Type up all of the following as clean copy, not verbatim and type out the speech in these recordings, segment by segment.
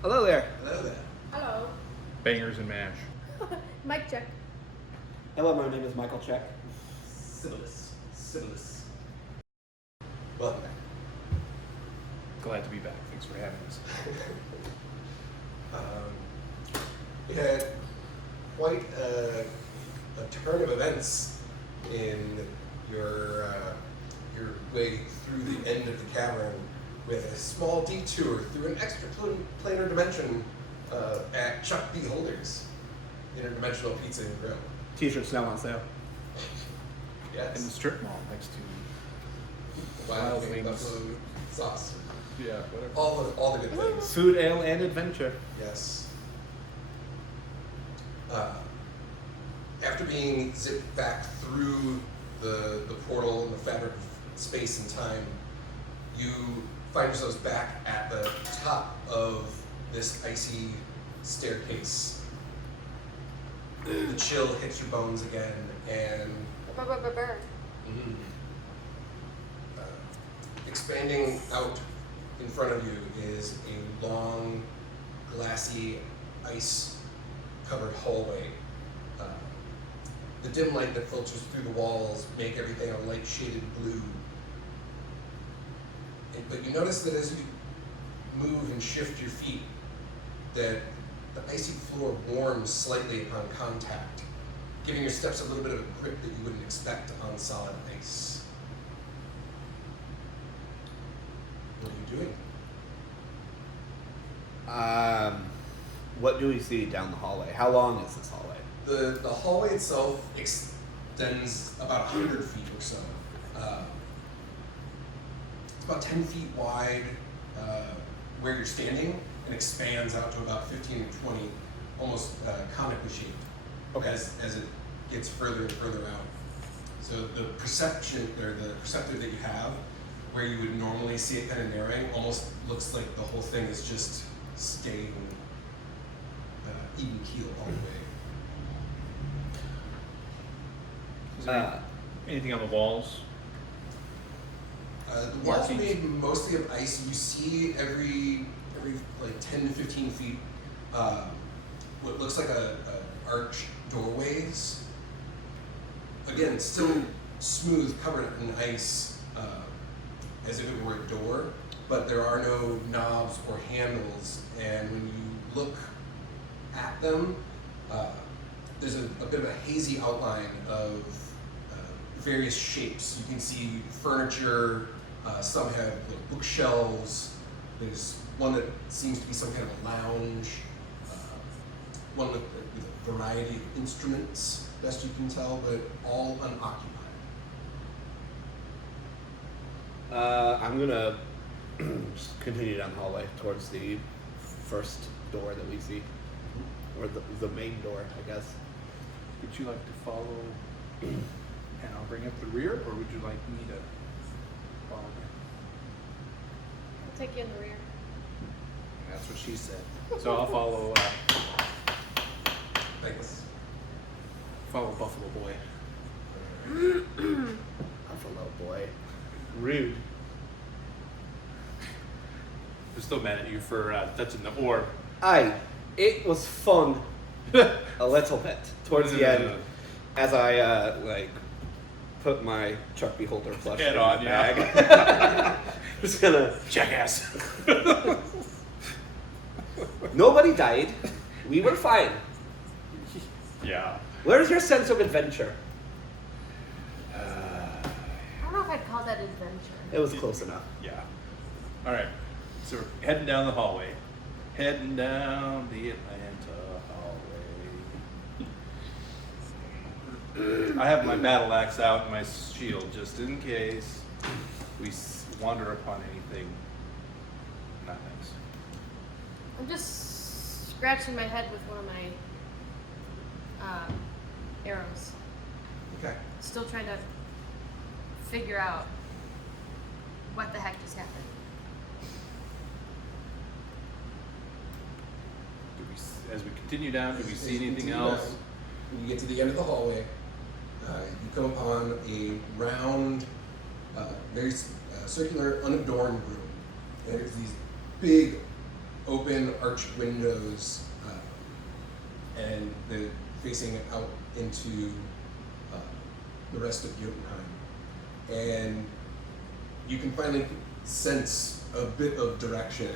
Hello there. Hello there. Hello. Bangers and mash. Mic check. Hello, my name is Michael Check. Civilus. Welcome back. Glad to be back. Thanks for having us. We had quite a turn of events in your way through the end of the cavern with a small detour through an extraplanar dimension at Chuck B. Holder's Interdimensional Pizza and Grill. T-shirts now on sale. In the Yes. strip mall next to Wild Winged Winged Buffalo sauce. whatever. All the good things. Food, ale, and adventure. Yes. After being zipped back through the portal and the fabric of space and time, you find yourselves back at the top of this icy staircase. The chill hits your bones again, and expanding out in front of you is a long, glassy, ice-covered hallway. The dim light that filters through the walls make everything a light-shaded blue. But you notice that as you move and shift your feet, that the icy floor warms slightly upon contact, giving your steps a little bit of a grip that you wouldn't expect on solid ice. What are you doing? What do we see down the hallway? How long is this hallway? The hallway itself extends about 100 feet or so. It's about 10 feet wide where you're standing, and expands out to about 15 to 20, almost conically shaped. Okay. As it gets further and further out. So the perception, or the perceptive that you have, where you would normally see it kind of narrowing, almost looks like the whole thing is just staying even keel all the way. Is there anything on the walls? The walls are made mostly of ice. You see every like 10 to 15 feet what looks like a arched doorways. Again, still smooth, covered in ice, as if it were a door, but there are no knobs or handles. And when you look at them, there's a bit of a hazy outline of various shapes. You can see furniture. Some have like bookshelves. There's one that seems to be some kind of a lounge. One with a variety of instruments, best you can tell, but all unoccupied. I'm gonna just continue down the hallway towards the first door that we see, or the main door, I guess. Would you like to follow and I'll bring up the rear, or would you like me to follow me? I'll take you in the rear. That's what she said. So I'll follow Thanks. Buffalo Boy. Buffalo boy. Rude. I'm still mad at you for touching the orb. It was fun. A little bit towards the end, as I put my Chuck B. Holder plush Head in on, the yeah. bag. Just gonna. Jackass. Nobody died. We were fine. Yeah. Where's your sense of adventure? I don't know if I'd call that adventure. It was close enough. Yeah. All right. So we're heading down the hallway. Heading down the Atlanta hallway. I have my battle axe out and my shield just in case we wander upon anything not nice. I'm just scratching my head with one of my arrows. Okay. Still trying to figure out what the heck just happened. As we continue down, do we As see you anything continue else? down, when you get to the end of the hallway, you come upon a round, very circular, unadorned room. There's these big open arched windows, and the facing out into the rest of Jotunheim. And you can finally sense a bit of direction.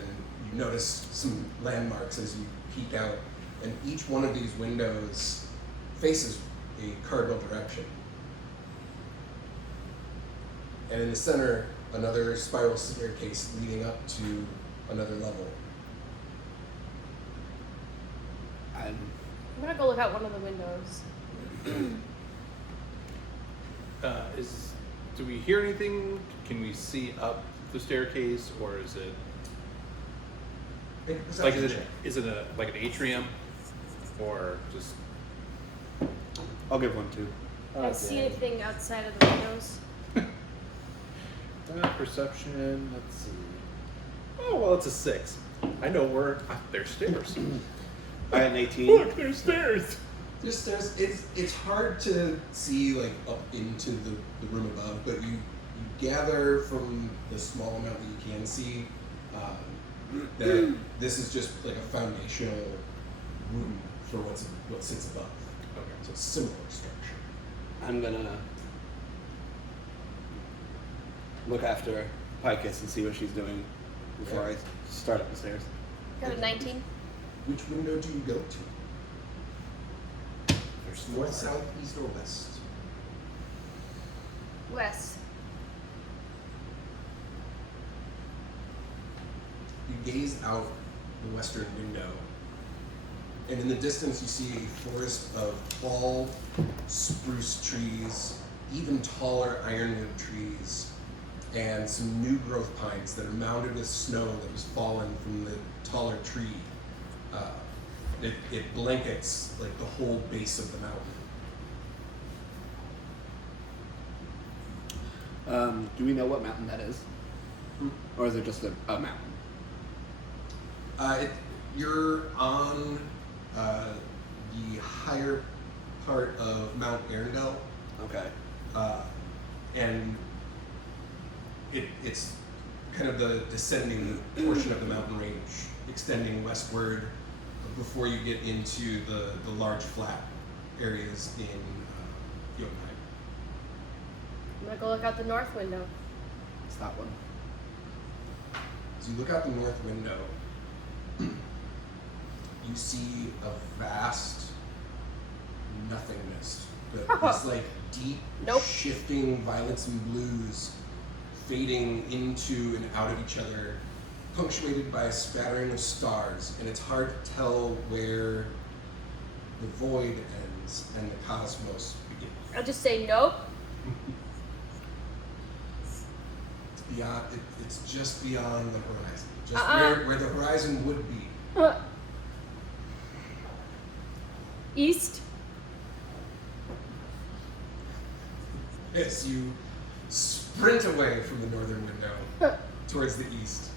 You notice some landmarks as you peek out, and each one of these windows faces a cardinal direction. And in the center, another spiral staircase leading up to another level. I'm gonna go look out one of the windows. Do we hear anything? Can we see up the staircase, or is it Make a like perception is it a like an atrium, or just? I'll give one too. I see anything outside of the windows? Perception. Let's see. Oh well, it's a 6. I know there's stairs. I had an 18. Look, there's stairs. it's hard to see like up into the room above, but you gather from the small amount that you can see that this is just like a foundational room for what sits above. Okay. So it's a similar structure. I'm gonna look after Picus and see what she's doing before I start up the stairs. Got a 19. Which window do you go to? There's North, south, east, or west? West. You gaze out the western window, and in the distance you see a forest of tall spruce trees, even taller ironwood trees, and some new growth pines that are mounded with snow that was fallen from the taller tree. It blankets like the whole base of the mountain. Do we know what mountain that is? Or is it just a mountain? You're on the higher part of Mount Arendelle, Okay. and it's kind of the descending portion of the mountain range, extending westward before you get into the large flat areas in Jotunheim. I'm gonna go look out the north window. It's that one. As you look out the north window, you see a vast nothingness. This like deep, Nope. shifting violets and blues fading into and out of each other, punctuated by a spattering of stars, and it's hard to tell where the void ends and the cosmos begins. I'll just say nope. It's beyond. It's just beyond the horizon, just Uh-uh. where the horizon would be. East. As you sprint away from the northern window towards the east,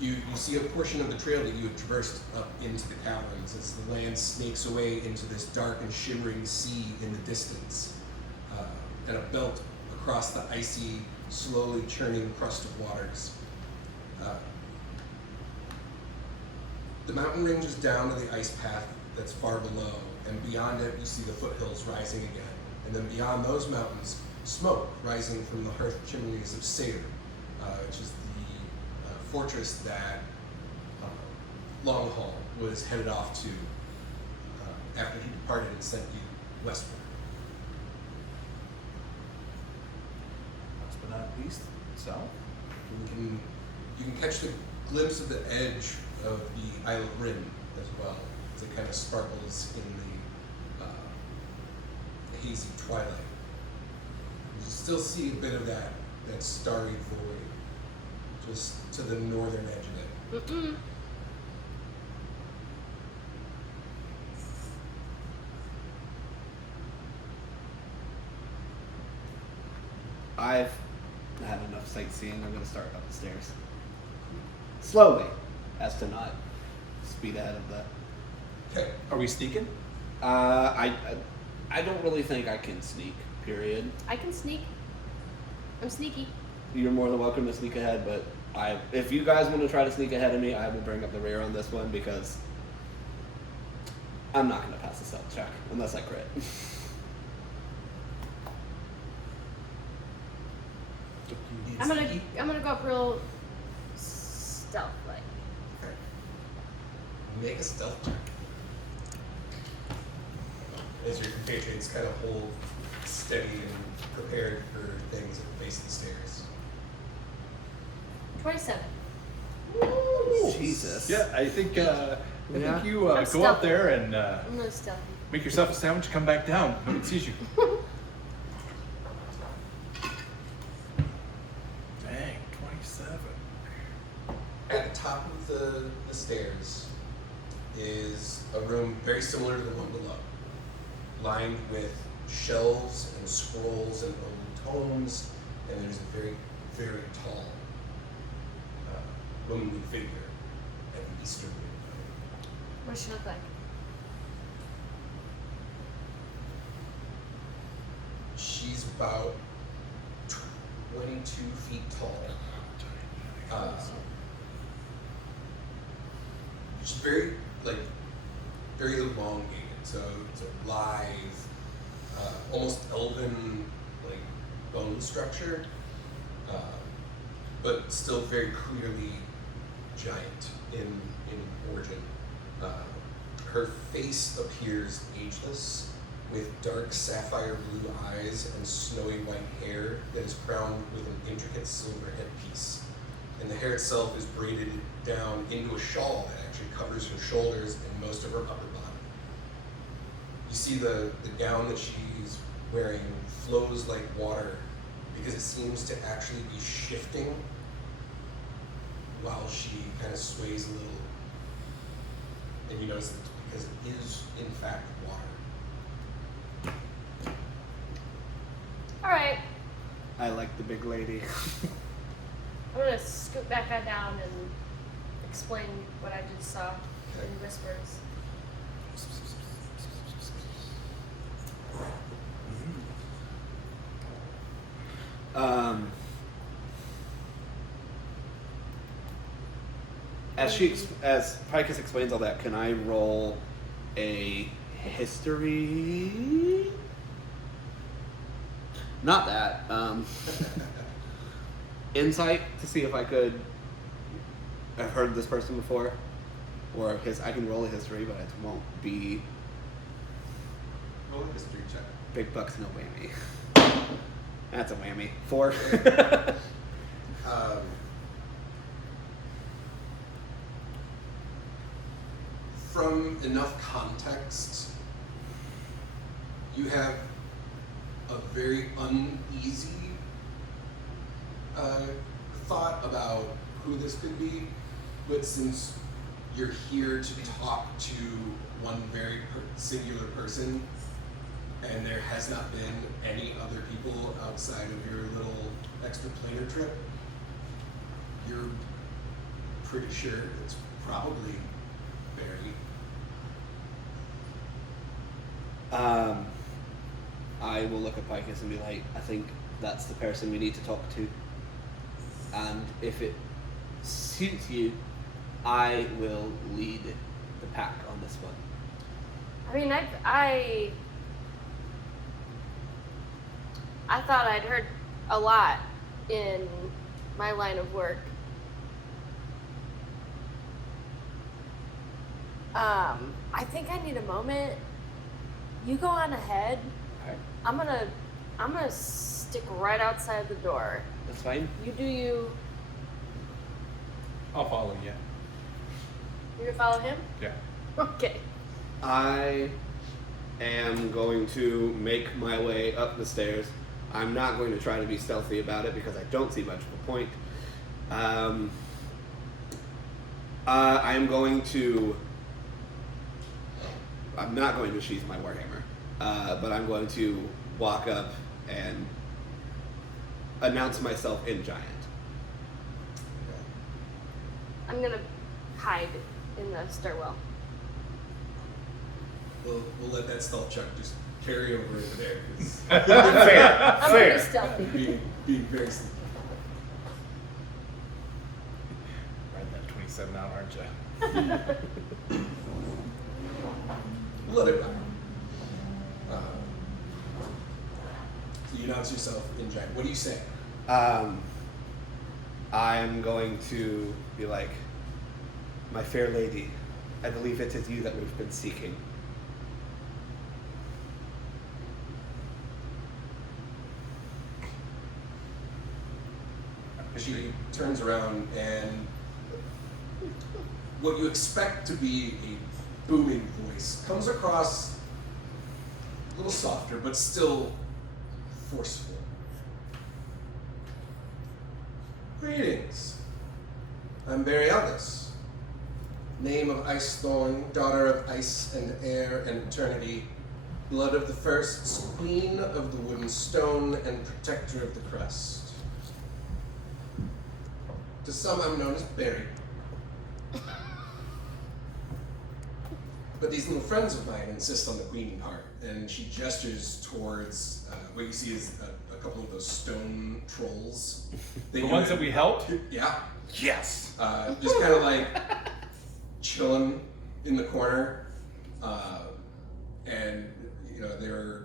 you see a portion of the trail that you had traversed up into the caverns as the land snakes away into this dark and shimmering sea in the distance, and a belt across the icy, slowly churning crust of waters. The mountain ranges down to the ice path that's far below, and beyond it you see the foothills rising again. And then beyond those mountains, smoke rising from the hearth chimneys of Seder, which is the fortress that Longhall was headed off to after he departed and sent you westward. Last but not least, south. You can catch the glimpse of the edge of the Isle of Rin as well, as it kind of sparkles in the hazy twilight. You still see a bit of that starry void just to the northern edge of it. Mm-mm. I've had enough sightseeing. I'm going to start up the stairs. Slowly, as to not speed ahead of that. Okay. Are we sneaking? I don't really think I can sneak, period. I can sneak. I'm sneaky. You're more than welcome to sneak ahead, but If you guys want to try to sneak ahead of me, I will bring up the rear on this one because I'm not going to pass a stealth check unless I crit. I'm gonna go up real stealth like. Okay. Make a stealth check. As your compatriots kind of hold steady and prepared for things at the base of the stairs. 27. Jesus. Yeah, I think you I'm go up stealthy. there and I'm gonna stealthy. make yourself a sandwich, come back down. Nobody sees you. Dang, 27. At the top of the stairs is a room very similar to the one below, lined with shelves and scrolls and old tomes, and there's a very, very tall womanly figure at the eastern window. What does she look like? She's about 22 feet tall. She's very, very elongated, so it's a lithe, almost elven, bone structure, but still very clearly giant in origin. Her face appears ageless, with dark sapphire blue eyes and snowy white hair that is crowned with an intricate silver headpiece. And the hair itself is braided down into a shawl that actually covers her shoulders and most of her upper body. You see the gown that she's wearing flows like water because it seems to actually be shifting while she kind of sways a little. And you notice it's because it is, in fact, water. Alright. I like the big lady. I'm gonna scoot back on down and explain what I just saw in whispers. As Picus explains all that, can I roll a history? Not that. Insight to see if I could have heard this person before, or I can roll a history, but it won't be Roll a history check. big bucks, no whammy. That's a whammy. 4. From enough context, you have a very uneasy thought about who this could be, but since you're here to talk to one very singular person, and there has not been any other people outside of your little extraplanar trip, you're pretty sure it's probably Berric. I will look at Picus and be like, I think that's the person we need to talk to. And if it suits you, I will lead the pack on this one. I mean, I thought I'd heard a lot in my line of work. I think I need a moment. You go on ahead. Okay. I'm gonna stick right outside the door. That's fine. You do you. I'll follow you. You're gonna follow him? Yeah. Okay. I am going to make my way up the stairs. I'm not going to try to be stealthy about it because I don't see much of a point. I am going to... I'm not going to sheath my warhammer, but I'm going to walk up and announce myself in giant. I'm gonna hide in the stairwell. We'll let that stealth check just carry over into there, because I'm pretty stealthy. being very stealthy. them now, aren't you? Let it ride. So you announce yourself in dragon. What do you say? I'm going to be like, my fair lady, I believe it is you that we've been seeking. She turns around and what you expect to be a booming voice comes across a little softer, but still forceful. Greetings. I'm Berric, name of Ice Thorn, daughter of ice and air and eternity, blood of the firsts, queen of the wooden stone, and protector of the crest. To some, I'm known as Berric. But these little friends of mine insist on the queen part, and she gestures towards what you see is a couple of those stone trolls. The ones that we helped? Yeah. Yes. Just kind of like chilling in the corner, and you know they're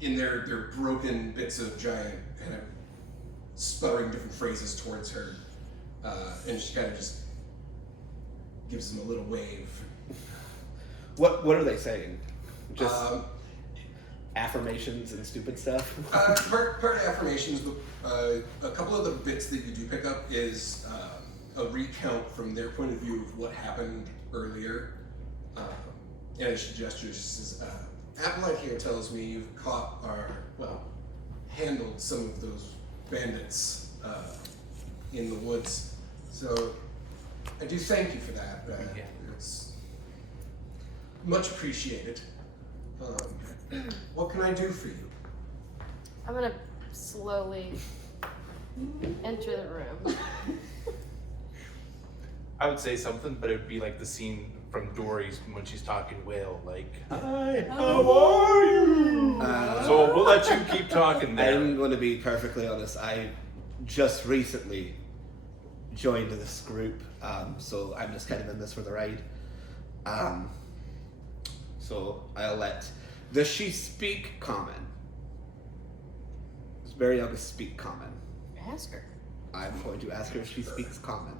in their broken bits of giant kind of sputtering different phrases towards her, and she kind of just gives them a little wave. What are they saying? Just affirmations and stupid stuff? Part affirmations, but a couple of the bits that you do pick up is a recount from their point of view of what happened earlier. And as she gestures, she says, Appelite here tells me you've caught handled some of those bandits in the woods. So I do thank you for that. It's much appreciated. What can I do for you? I'm gonna slowly enter the room. I would say something, but it would be like the scene from Dory's when she's talking whale, like, "Hi, how are you?" So we'll let you keep talking there. I'm going to be perfectly honest. I just recently joined this group, so I'm just kind of in this for the ride. So I'll let. Does she speak common? Does Berric speak common? Ask her. I'm going to ask her if she speaks common.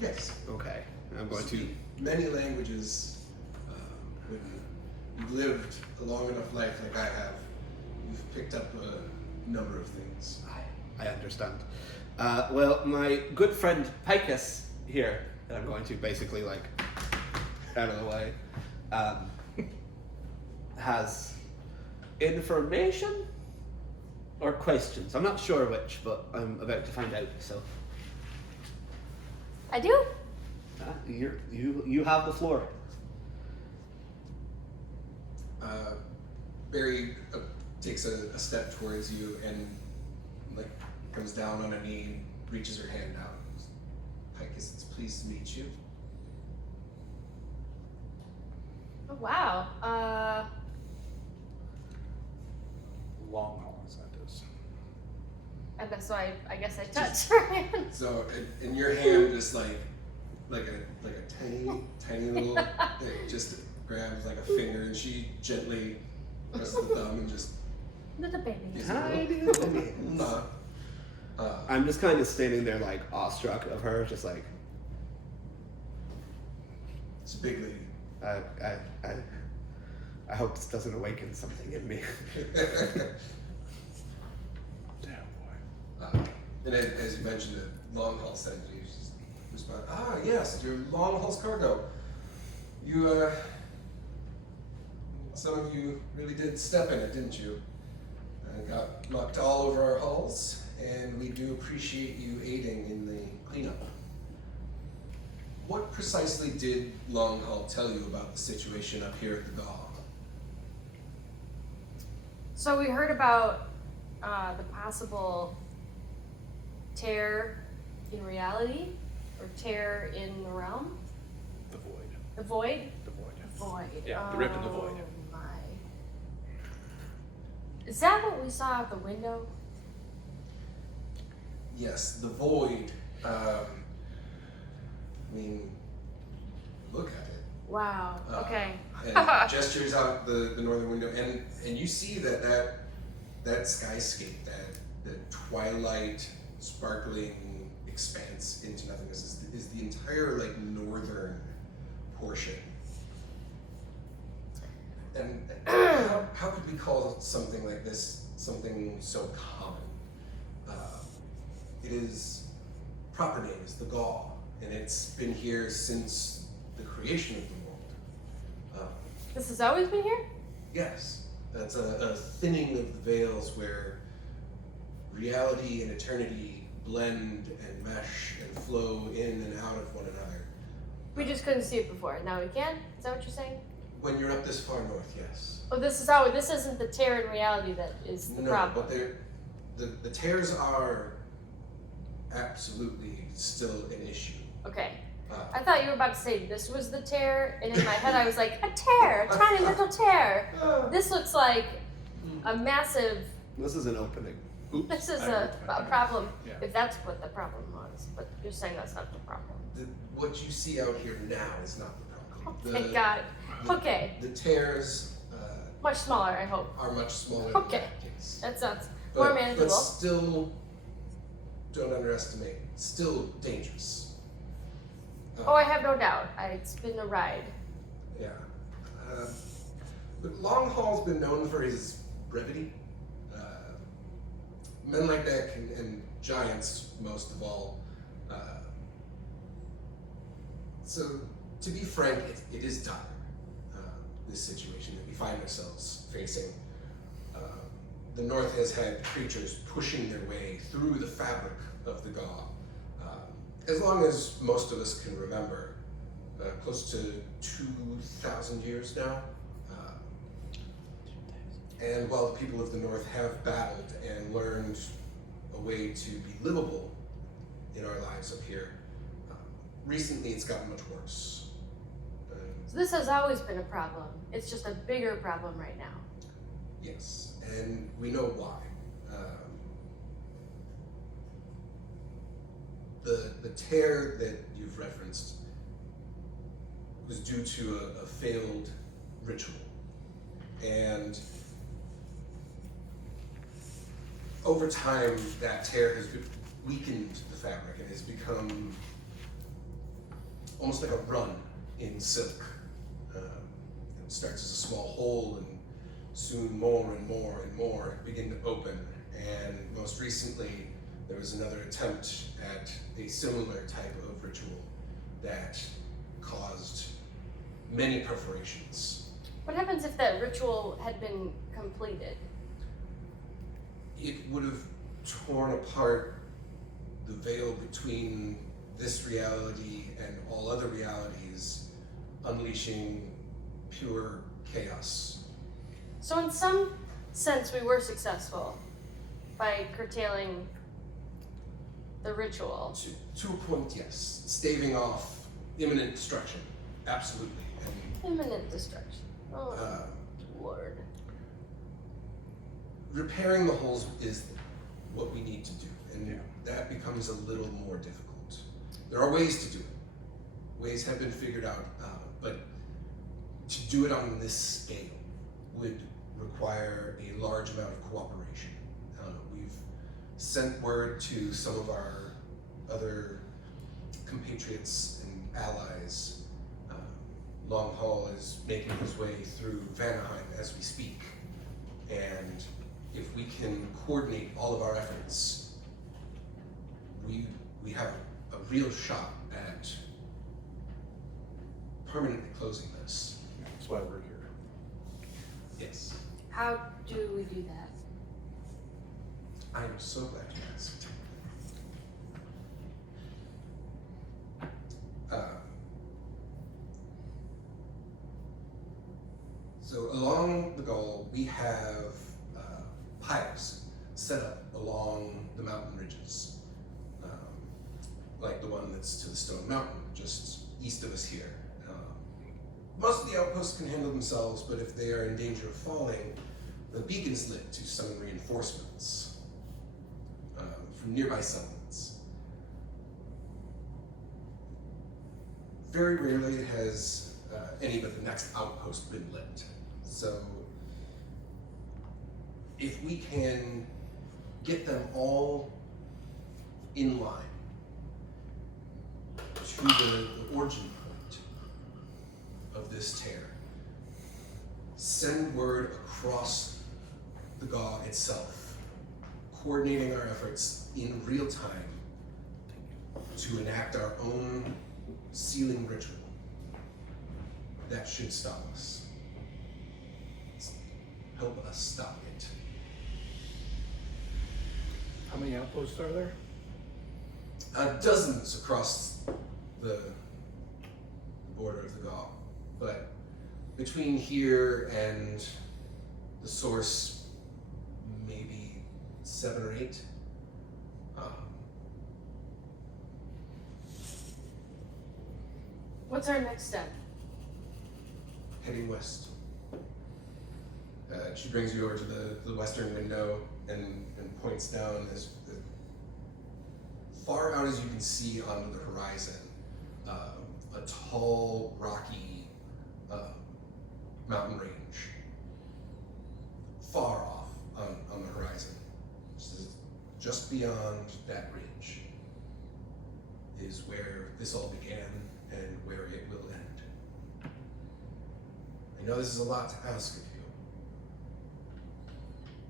Yes. Okay. I'm going to. Many languages. When you've lived a long enough life like I have, you've picked up a number of things. I understand. Well, my good friend Picus here, that I'm going to basically like out of the way, has information or questions. I'm not sure which, but I'm about to find out. So, I do? you have the floor. Barry takes a step towards you and like comes down on a knee and reaches her hand out. Picus, it's pleased to meet you. Oh, wow. Long haul sentence. And then, so I guess I touched her hand. So in your hand, just like a tiny little, it just grabs like a finger, and she gently presses the thumb and just. Little baby. gives it a little nod. I'm just kind of standing there like awestruck of her, just like It's a big lady. I hope this doesn't awaken something in me. Damn boy. And as you mentioned, the long haul sent you just respond. Yes, your long haul's cargo. You some of you really did step in it, didn't you? And got knocked all over our hulls, and we do appreciate you aiding in the cleanup. What precisely did Long Haul tell you about the situation up here at the Gaw? So we heard about the possible tear in reality, or tear in the realm. The void. The void? The void. Void. Yeah, the rip in the void. Oh my. Is that what we saw out the window? Yes, the void I mean, look at it. Wow. Okay. And gestures out the northern window, and you see that skyscape, that twilight, sparkling expanse into nothingness is the entire like northern portion. And how could we call something like this something so common? It is proper name is the Gaul, and it's been here since the creation of the world. This has always been here? Yes, that's a thinning of the veils where reality and eternity blend and mesh and flow in and out of one another. We just couldn't see it before. Now we can? Is that what you're saying? When you're up this far north, yes. Oh, this isn't the tear in reality that is the No, problem. but the tears are absolutely still an issue. Okay. I thought you were about to say this was the tear, and in my head I was like, a tear, a tiny little tear. This looks like a massive, This is an opening. Oops, this is I a wrote- problem, Yeah. if that's what the problem was. But you're saying that's not the problem. What you see out here now is not the problem. Thank God. Okay. The tears Much smaller, I hope. are much smaller Okay. than that case. That sounds more manageable. But still, don't underestimate, still dangerous. Oh, I have no doubt. It's been a ride. Yeah. But Long Haul's been known for his brevity. Men like that and giants, most of all. So, to be frank, it is dire, this situation that we find ourselves facing. The North has had creatures pushing their way through the fabric of the Gaw. As long as most of us can remember, close to 2,000 years now. And while the people of the North have battled and learned a way to be livable in our lives up here, recently it's gotten much worse. So this has always been a problem. It's just a bigger problem right now. Yes, and we know why. The tear that you've referenced was due to a failed ritual. And over time, that tear has weakened the fabric and has become almost like a run in silk. It starts as a small hole, and soon more and more and more begin to open. And most recently, there was another attempt at a similar type of ritual that caused many perforations. What happens if that ritual had been completed? It would have torn apart the veil between this reality and all other realities, unleashing pure chaos. So in some sense we were successful by curtailing the ritual. To a point, yes. Staving off imminent destruction, absolutely. And, Imminent destruction. Oh, Lord. repairing the holes is what we need to do, and that becomes a little more difficult. There are ways to do it. Ways have been figured out, but to do it on this scale would require a large amount of cooperation. We've sent word to some of our other compatriots and allies. Long Haul is making his way through Vanaheim as we speak, and if we can coordinate all of our efforts, we have a real shot at permanently closing this. That's why we're here. Yes. How do we do that? I am so glad you asked. So along the Gaul, we have piles set up along the mountain ridges, like the one that's to the Stone Mountain, just east of us here. Most of the outposts can handle themselves, but if they are in danger of falling, the beacon's lit to summon reinforcements from nearby settlements. very rarely has any but the next outpost been lit. So if we can get them all in line to the origin point of this tear, send word across the GAW itself, coordinating our efforts in real time to enact our own sealing ritual. That should stop us. Help us stop it. How many outposts are there? Dozens across the border of the GAW, but between here and the source, maybe 7 or 8. What's our next step? Heading west. She brings you over to the western window and points down as far out as you can see onto the horizon. A tall, rocky mountain range, far off on the horizon. Just beyond that ridge is where this all began and where it will end. I know this is a lot to ask of you,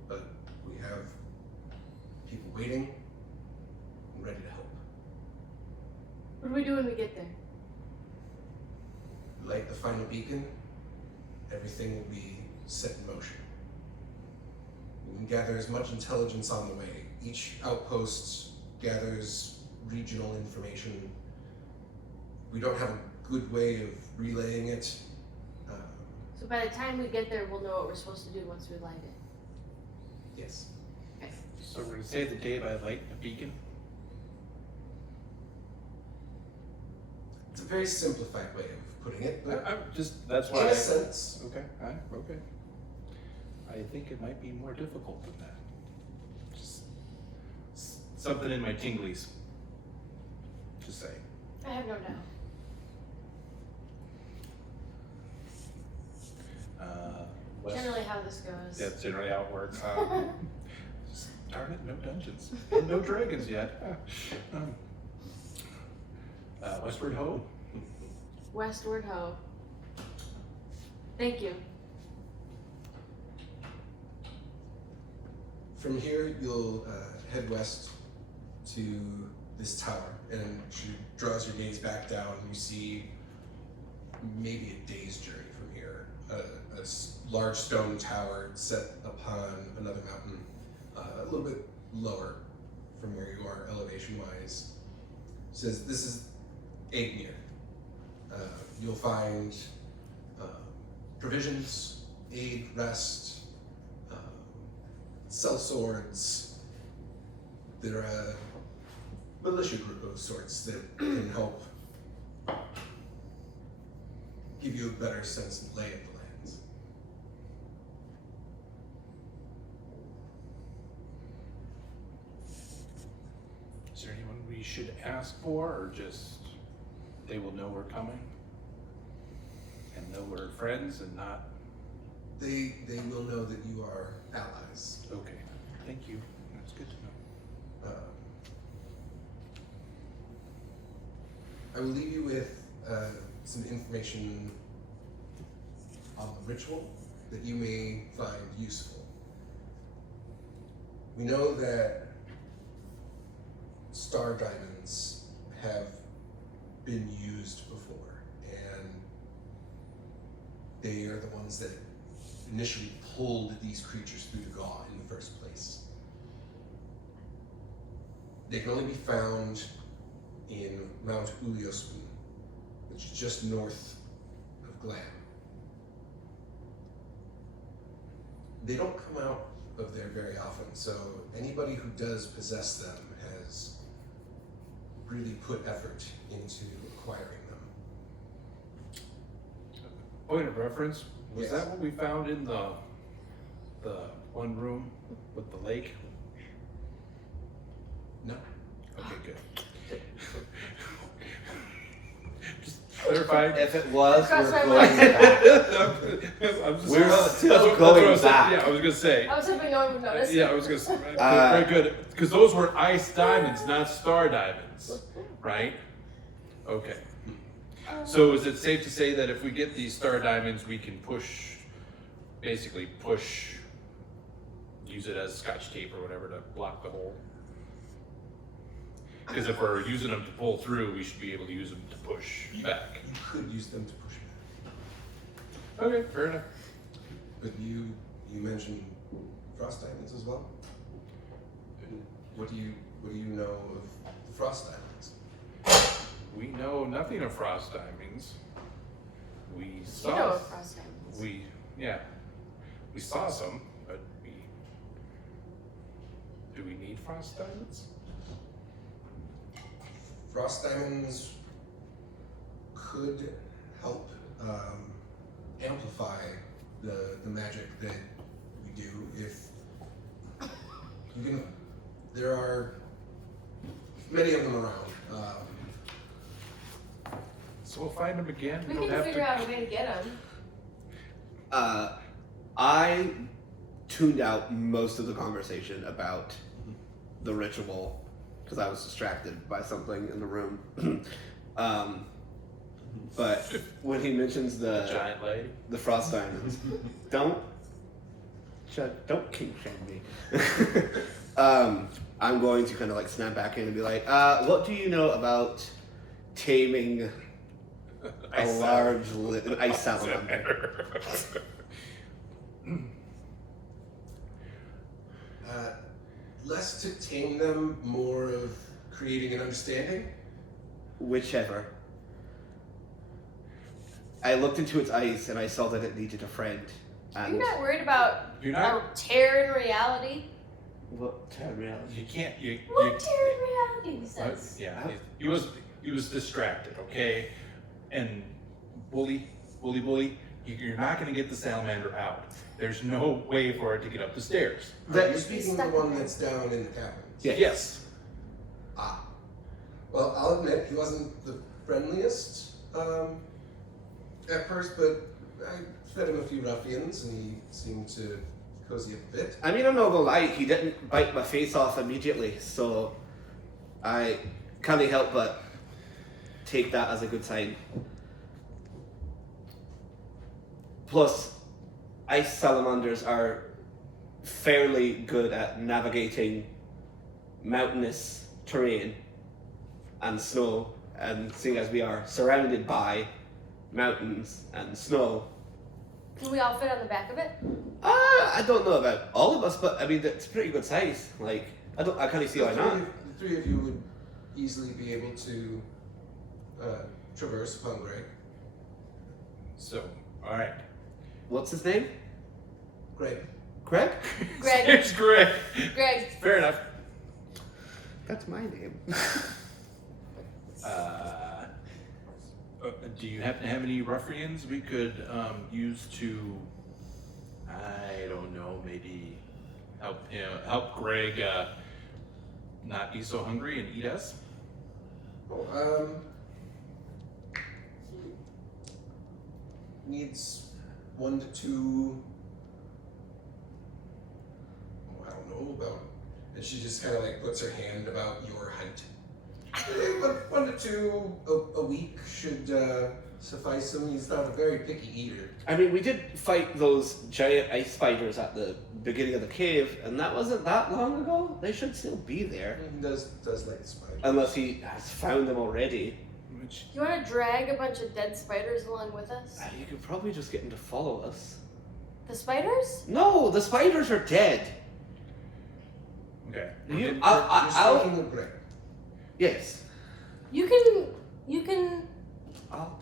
but we have people waiting and ready to help. What do we do when we get there? Light the final beacon, everything will be set in motion. We can gather as much intelligence on the way. Each outpost gathers regional information. We don't have a good way of relaying it. So by the time we get there, we'll know what we're supposed to do once we light it. Yes. Okay. So we're gonna save the day by lighting a beacon? It's a very simplified way of putting it, but I'm just, that's why in I. a sense, Okay, okay. I think it might be more difficult than that. Just something in my tinglies. Just say. I have no doubt. Generally how this goes. That's generally how it works. Just darn it, no dungeons. And no dragons yet. Westward Ho? Westward ho. Thank you. from here you'll head west to this tower, and she draws your gaze back down. You see maybe a day's journey from here. Large stone tower set upon another mountain, a little bit lower from where you are elevation-wise. Says this is Aegmir. You'll find provisions, aid, rest, sell swords. They're a militia group of sorts that can help give you a better sense of lay of the lands. Is there anyone we should ask for, or just they will know we're coming and know we're friends and not? They will know that you are allies. Okay, thank you. That's good to know. I will leave you with some information on the ritual that you may find useful. We know that star diamonds have been used before, and they are the ones that initially pulled these creatures through the Gaw in the first place. They can only be found in Mount Uliosman, which is just north of Glam. They don't come out of there very often, so anybody who does possess them has really put effort into acquiring them. Point of reference, was Yes. that what we found in the one room with the lake? No. Okay, good. Just clarifying? If it was, Cross we're my going mind. back. I'm just, We're still that's what going I was saying. back. Yeah, I was gonna say. I was hoping no one would notice. Yeah, I was gonna say. Very good. Because those were ice diamonds, not star diamonds, right? Okay. So is it safe to say that if we get these star diamonds, we can basically push, use it as scotch tape or whatever to block the hole? Because if we're using them to pull through, we should be able to use them to push back. You could use them to push back. Okay, fair enough. But you mentioned frost diamonds as well. And what do you know of the frost diamonds? We know nothing of frost diamonds. We saw. You know of frost diamonds. We saw some, but do we need frost diamonds? Frost diamonds could help amplify the magic that we do if you can. There are many of them around. So we'll find them again. We don't can have figure to. out a way to get them. I tuned out most of the conversation about the ritual because I was distracted by something in the room. But when he mentions Giant lady. the frost diamonds, don't king shame me. I'm going to kind of like snap back in and be like, what do you know about taming a large ice salamander? Less to tame them, more of creating an understanding. Whichever. I looked into its eyes and I saw that it needed a friend. And You're not worried about You're not. a tear in reality? what tell me reality? You can't. What tear in reality, he says? Yeah. He was distracted. Okay. And bully. You're not going to get the salamander out. There's no way for it to get up the stairs. You're speaking of the one that's down in the caverns. Yeah. Yes. Ah. Well, I'll admit he wasn't the friendliest at first, but I fed him a few ruffians and he seemed to cozy up a bit. I mean, I'm not gonna lie, he didn't bite my face off immediately, so I can't help but take that as a good sign. Plus, ice salamanders are fairly good at navigating mountainous terrain and snow, and seeing as we are surrounded by mountains and snow, Can we all fit on the back of it? I don't know about all of us, but I mean it's a pretty good size. Like I can't see why not. The three of you would easily be able to traverse upon Greg. So, all right. What's his name? Greg. Greg? Greg. It's Greg. Greg. Fair enough. That's my name. Do you happen to have any ruffians we could use to, I don't know, maybe help Greg not be so hungry and eat us? Needs 1 to 2. Oh, I don't know about. And she just kind of like puts her hand about your height. 1 to 2 a week should suffice him. He's not a very picky eater. I mean, we did fight those giant ice spiders at the beginning of the cave, and that wasn't that long ago. They should still be there. He does like spiders. Unless he has found them already. Which, You want to drag a bunch of dead spiders along with us? You could probably just get him to follow us. The spiders? No, the spiders are dead. okay. You're I'll speaking of Greg. yes. You can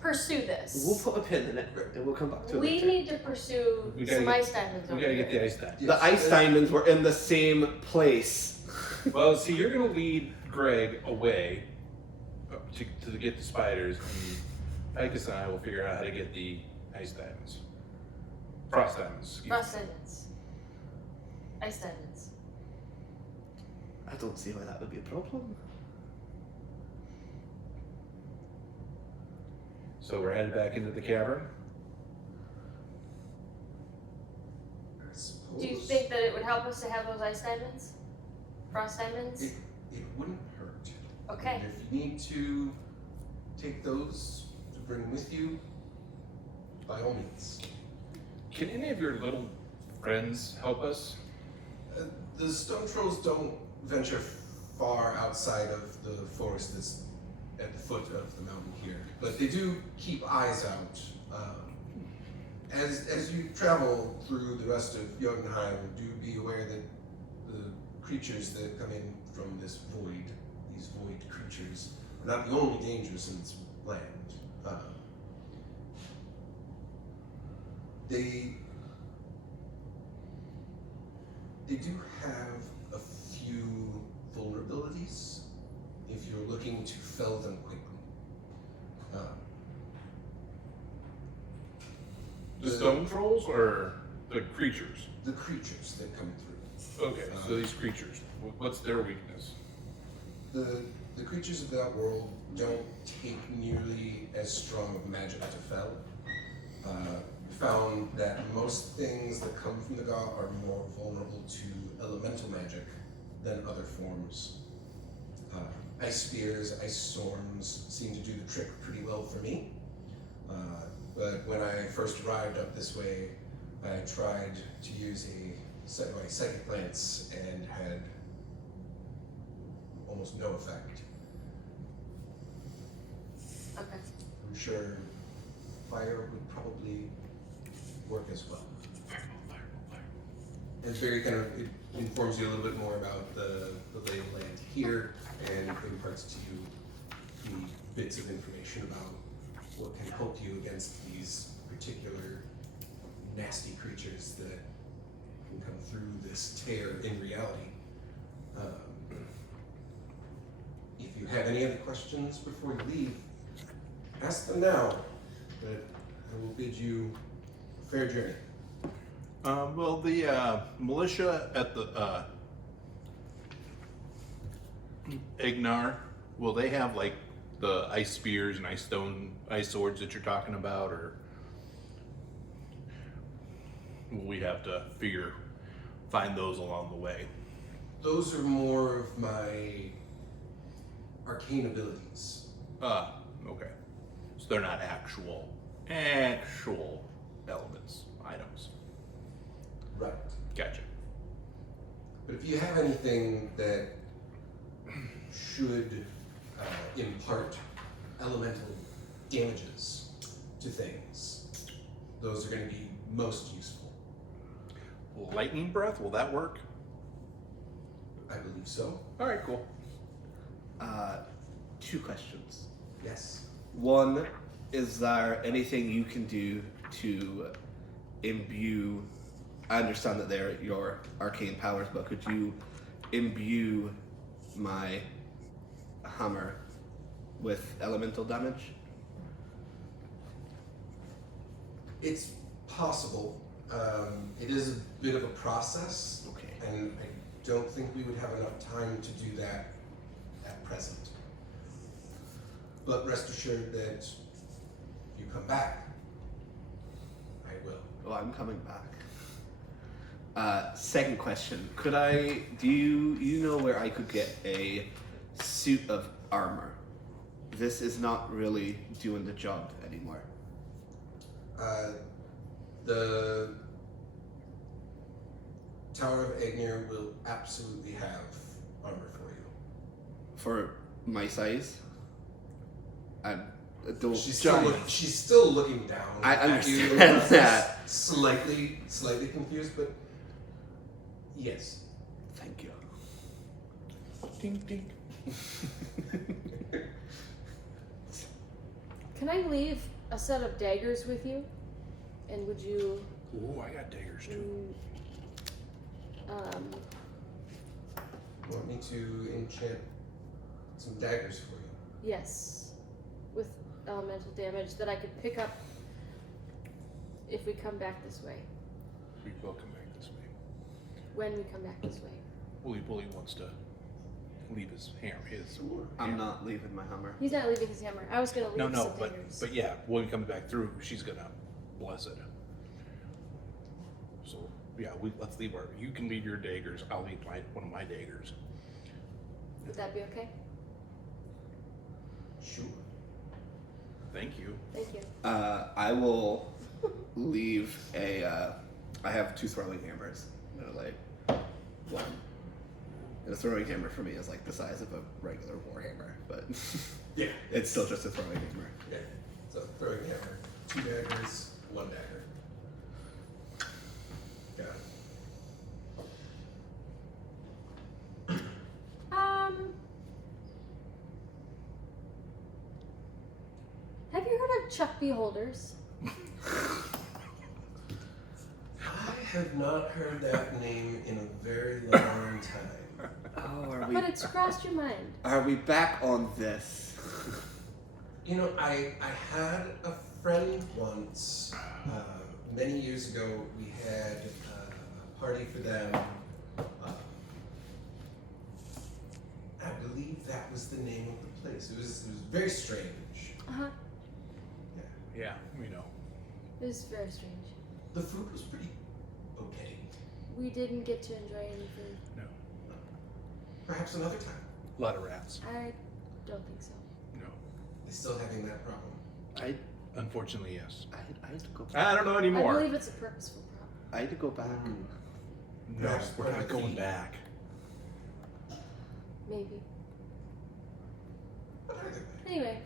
pursue this. We'll put a pin in it, and we'll come back to it. We later. need to pursue We gotta some get- ice diamonds We over gotta here. get the ice diamond. The ice diamonds were in the same place. Well, see, you're gonna lead Greg away to get the spiders, and Icus and I will figure out how to get the ice diamonds. Frost diamonds. excuse me. Frost diamonds. Ice diamonds. I don't see why that would be a problem. So we're headed back into the cavern. I suppose Do you think that it would help us to have those ice diamonds? Frost diamonds? it wouldn't hurt. Okay. And if you need to take those to bring with you, by all means. Can any of your little friends help us? The stone trolls don't venture far outside of the forest that's at the foot of the mountain here, but they do keep eyes out. As you travel through the rest of Jotunheim, do be aware that the creatures that come in from this void, these void creatures, are not the only dangers in this land. They do have a few vulnerabilities if you're looking to fell them quickly. The stone trolls or the creatures? The creatures that come through. Okay, so these creatures, what's their weakness? The creatures of that world don't take nearly as strong of magic to fell. Found that most things that come from the god are more vulnerable to elemental magic than other forms. Ice spears, ice storms seem to do the trick pretty well for me. But when I first arrived up this way, I tried to use a psychic glance and had almost no effect. Okay. I'm sure fire would probably work as well. And it's very kind of, it informs you a little bit more about the lay of the land here and imparts to you the bits of information about what can help you against these particular nasty creatures that can come through this tear in reality. If you have any other questions before you leave, ask them now, but I will bid you a fair journey. Well, the militia at the Ignar, will they have like the ice spears and ice swords that you're talking about, or will we have to find those along the way? Those are more of my arcane abilities. Okay. So they're not actual elements, items. Right. Gotcha. But if you have anything that should impart elemental damages to things, those are going to be most useful. Lightning breath, will that work? I believe so. All right, cool. 2 questions. Yes. One, is there anything you can do to imbue? I understand that they're your arcane powers, but could you imbue my hammer with elemental damage? It's possible. It is a bit of a process. Okay. And I don't think we would have enough time to do that at present. But rest assured that if you come back, I will. Well, I'm coming back. Second question: do you know where I could get a suit of armor? This is not really doing the job anymore. The Tower of Agnir will absolutely have armor for you. For my size? I don't. She's giant. still looking down. I at you, understand that. Slightly confused, but yes. Thank you. Ding ding. Can I leave a set of daggers with you? And would you Oh, I got daggers too. You want me to enchant some daggers for you? yes, with elemental damage that I could pick up if we come back this way. We will come back this way. When we come back this way. Wooly Bully wants to leave his hammer. I'm not leaving my hammer. He's not leaving his hammer. I was gonna leave No, some but daggers. yeah, when he comes back through, she's gonna bless it. So yeah, let's leave our. You can leave your daggers. I'll leave one of my daggers. Would that be okay? Sure. Thank you. Thank you. I will leave a. I have 2 throwing hammers. They're like one. And a throwing hammer for me is like the size of a regular war hammer, but Yeah. it's still just a throwing hammer. Yeah. So throwing hammer, 2 daggers, 1 dagger. Got it. Have you heard of Chuck Beholders? I have not heard that name in a very long time. Oh, But it's crossed your mind. Are we back on this? You know, I had a friend once, many years ago, we had a party for them. I believe that was the name of the place. It was very strange. Uh-huh. Yeah, we know. It was very strange. The food was pretty okay. We didn't get to enjoy any food. No, Perhaps another time. a lot of rats. I don't think so. No, They're still having that problem. unfortunately, yes. I had to go back. I don't know I anymore. believe it's a purposeful problem. I had to go back. No, Perhaps we're one not of the going feet. back. Maybe. But either way. Anyway,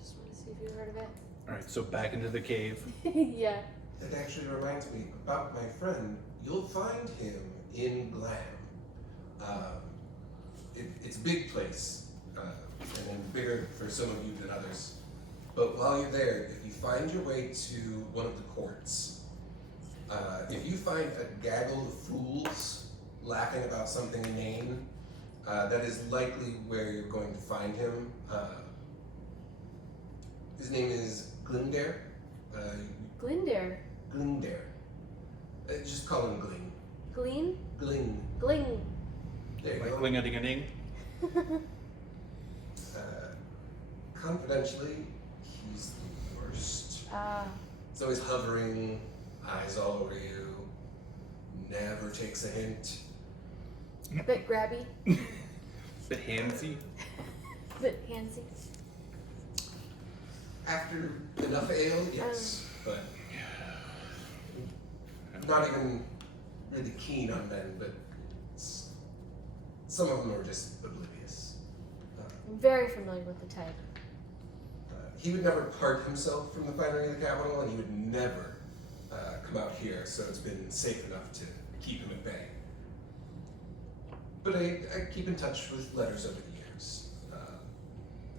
just want to see if you heard of it. All right, so back into the cave. Yeah. That actually reminds me about my friend. You'll find him in Glam. It's a big place, and then bigger for some of you than others. But while you're there, if you find your way to one of the courts, if you find a gaggle of fools laughing about something inane, that is likely where you're going to find him. His name is Glyndare. Glyndare. Glyndare. Just call him Gling. Glean? Gling. Gling. There you Like go. gling-a-ding-a-ding. Confidentially, he's the worst. Ah. He's always hovering, eyes all over you, never takes a hint. Bit grabby. Bit handsy. Bit handsy. After enough ale, yes, but not even really keen on men, but some of them are just oblivious. I'm very familiar with the type. He would never part himself from the finery of the capital, and he would never come out here, so it's been safe enough to keep him at bay. But I keep in touch with letters over the years.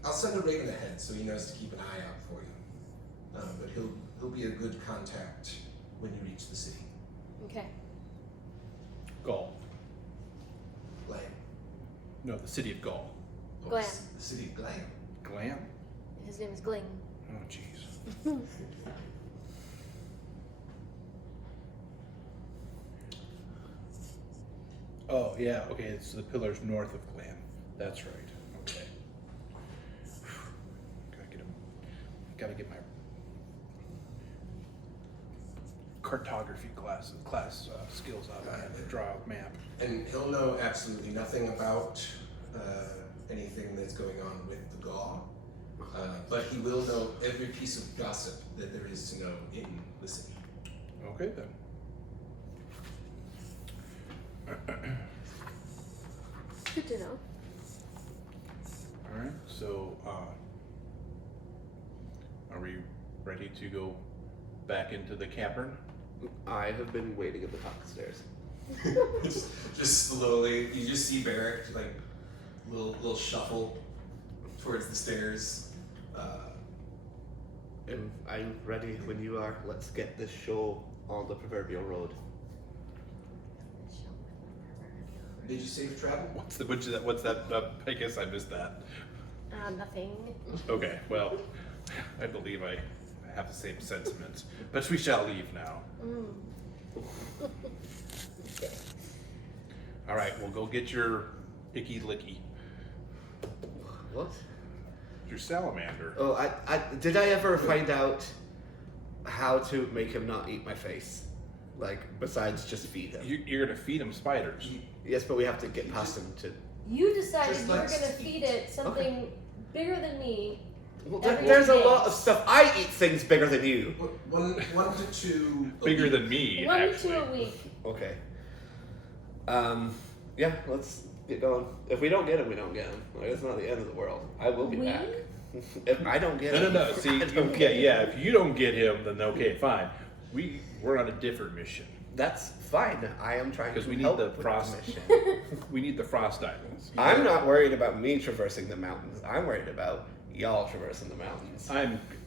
I'll send a raven ahead so he knows to keep an eye out for you. But he'll be a good contact when you reach the city. Okay. Gaul. Glam. No, the city of Gaul. Oh, Glam. The city of Glam. Glam? His name is Gling. Oh, jeez. Oh, yeah, okay, it's the pillars north of Glam. That's right. Okay. Gotta get my cartography class skills out. I have to draw a map. And he'll know absolutely nothing about anything that's going on with the Gaul. But he will know every piece of gossip that there is to know in the city. Okay, then. Good to know. All right, so are we ready to go back into the cavern? I have been waiting at the top of the stairs. just slowly, you just see Berric like little shuffle towards the stairs. And I'm ready when you are. Let's get this show on the proverbial road. Did you save travel? What's that? I guess I missed that. Nothing. Okay, well, I believe I have the same sentiments, but we shall leave now. Mm. All right, we'll go get your Icky licky. What? Your salamander. Oh, did I ever find out how to make him not eat my face? Like, besides just feed him. You're gonna feed him spiders. Yes, but we have to get past him to... You decided Just you were like gonna Steve. feed it something bigger than me. Well, Every there's a day. lot of stuff. I eat things bigger than you. One to two. a Bigger week. than me, One to actually. two a week. Okay. Yeah, let's get going. If we don't get him, we don't get him. Like, it's not the end of the world. I will be We? back. If I don't get him... No. See, I don't okay, get him. yeah. If you don't get him, then okay, fine. We're on a different mission That's fine. I am trying to because we need help the with frost. mission. We need the frost diamonds. I'm not worried about me traversing the mountains. I'm worried about y'all traversing the mountains.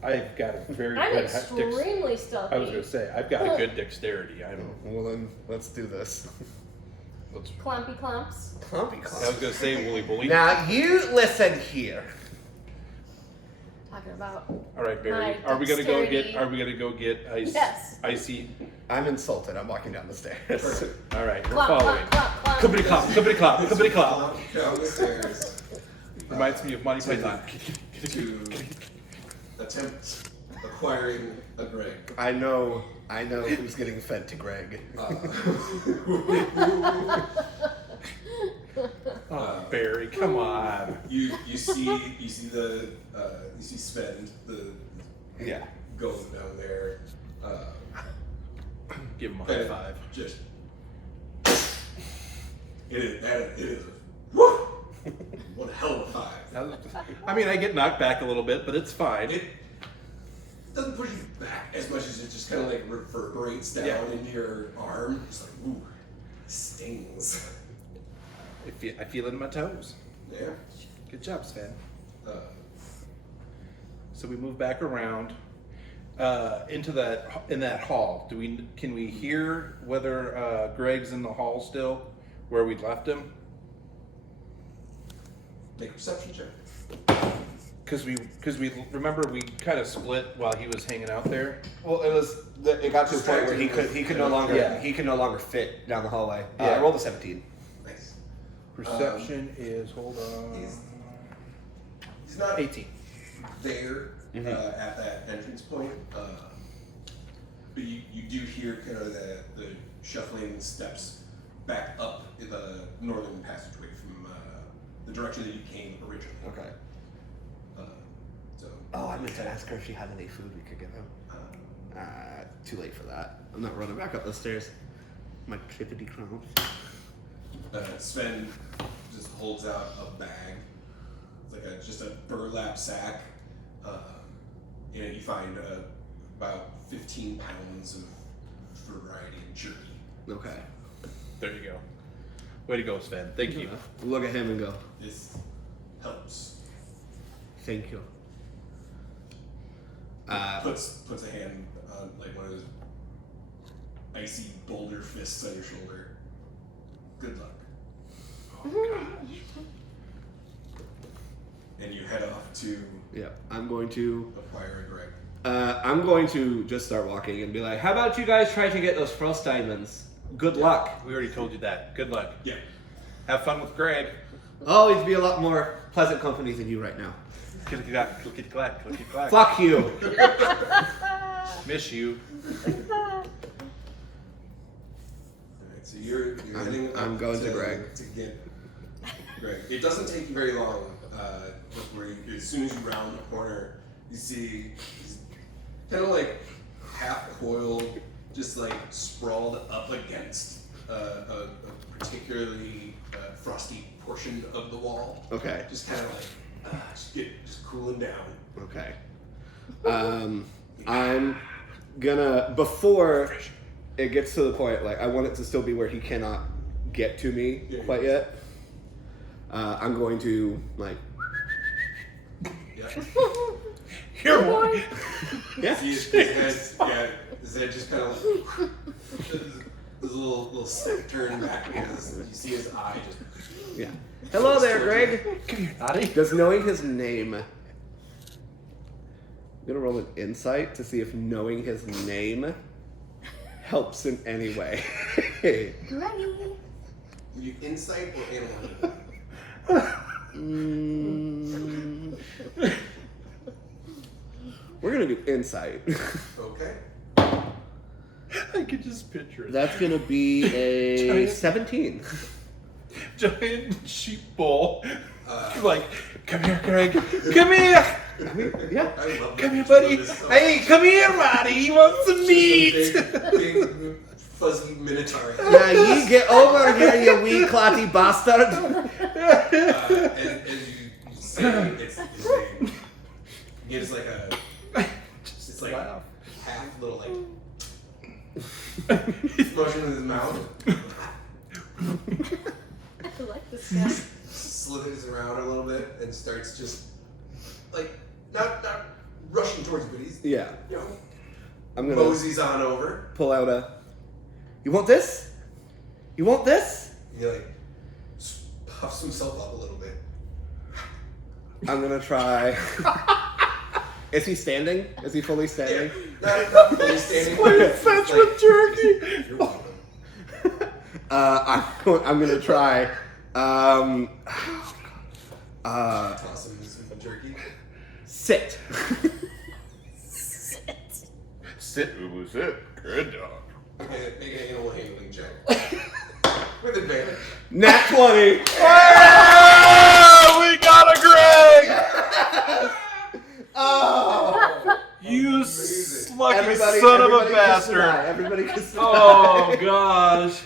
I've got a very I'm good extremely stealthy. I was gonna say I've got a good dexterity. I don't. Well then, let's do this. Let's, Clumpy clumps. Clumpy I was clump. gonna say woolly bully. Now you listen here. Talking about. All right, Barry. My Are we gonna go dexterity. get? Are we gonna go get ice? Yes. Icy. I'm insulted. I'm walking down the stairs. Perfect. All right, we're Clomp, following. clomp, clomp, clomp. Clippity clop, clippity clop, clippity clop. Down the stairs. Reminds me of Monty to- Python. To attempt acquiring a Greg. I know who's getting fed to Greg. Oh, Barry, come on. You see Sven the Yeah. going down there. Give him a high and five. Just it is woo! What a hell of a five. I mean, I get knocked back a little bit, but it's fine. It doesn't push you back as much as it just kind of like reverberates down Yeah. into your arm. It's like, ooh, stings. I feel it in my toes. Yeah. Good job, Sven. Uh, So we move back around into that hall. Can we hear whether Greg's in the hall still, where we left him? make a perception check. Because we remember we kind of split while he was hanging out there. Well, it got to a point where he could no longer Yeah. he could no longer fit down the hallway. Yeah. I rolled a 17. Nice. Perception is hold on. He's not 18. there Mhm. at that entrance point, but you do hear kind of the shuffling steps back up in the northern passageway from the direction that you came originally. Okay. So Oh, I meant to ask her if she had any food we could give him. Too late for that. I'm not running back up the stairs. My trippity crumps. Sven just holds out a bag. It's like just a burlap sack. And you find about 15 pounds of variety of jerky. Okay. There you go. Way to go, Sven. Thank you. Look at him and go, This helps. thank you. Puts a hand on like one of those icy boulder fists on your shoulder. Good luck. And you head off to Yeah, I'm going to acquire a Greg. I'm going to just start walking and be like, how about you guys try to get those frost diamonds? Good luck. We already told you that. Good luck. Yeah. Have fun with Greg. I'll always be a lot more pleasant company than you right now. Clickety clack, clickety clack, clickety clack. Fuck you. Miss you. Alright, so you're heading I'm up going to Greg. to get Greg. It doesn't take you very long before as soon as you round the corner, you see he's kind of like half coiled, just like sprawled up against a particularly frosty portion of the wall. Okay. Just kind of like just cooling down. Okay. I'm gonna, before it gets to the point, like, I want it to still be where he cannot get to me quite yet. I'm going to, like, Yeah. Here, boy. yeah. His head just kind of like this little stick turn back. You see his eye just. Yeah. Hello there, Greg. Come here, Naughty. Does knowing his name... I'm gonna roll an insight to see if knowing his name helps in any way. Greggy. You insight or animal? We're gonna do insight. Okay. I could just picture it. That's gonna be a Giant. 17. Giant sheep bull. Like, come here, Greg. Come here. Yeah. I love Come here, that buddy. you love this so Hey, much. come here, Roddy. You want some meat? Big fuzzy minotaur. Yeah, you get over here, you wee clotty bastard. And you say it's a, gives like a, it's like laugh. half little like motion with his mouth. I like this guy. Slithers around a little bit and starts just like not rushing towards you, but he's Yeah. you know I'm gonna moseys on over. pull out a. You want this? You want this? And he like puffs himself up a little bit. I'm gonna try. Is he standing? Is he fully standing? Not fully standing. Fetch with jerky. You're welcome. I'm gonna try. Toss him some jerky. Sit. Sit, Ubu, sit. Good dog. Make an animal handling check. With advantage. Nat 20. Oh, we got a Greg! Oh. You Amazing. lucky son of a everybody bastard. Everybody gets to die. Oh, gosh.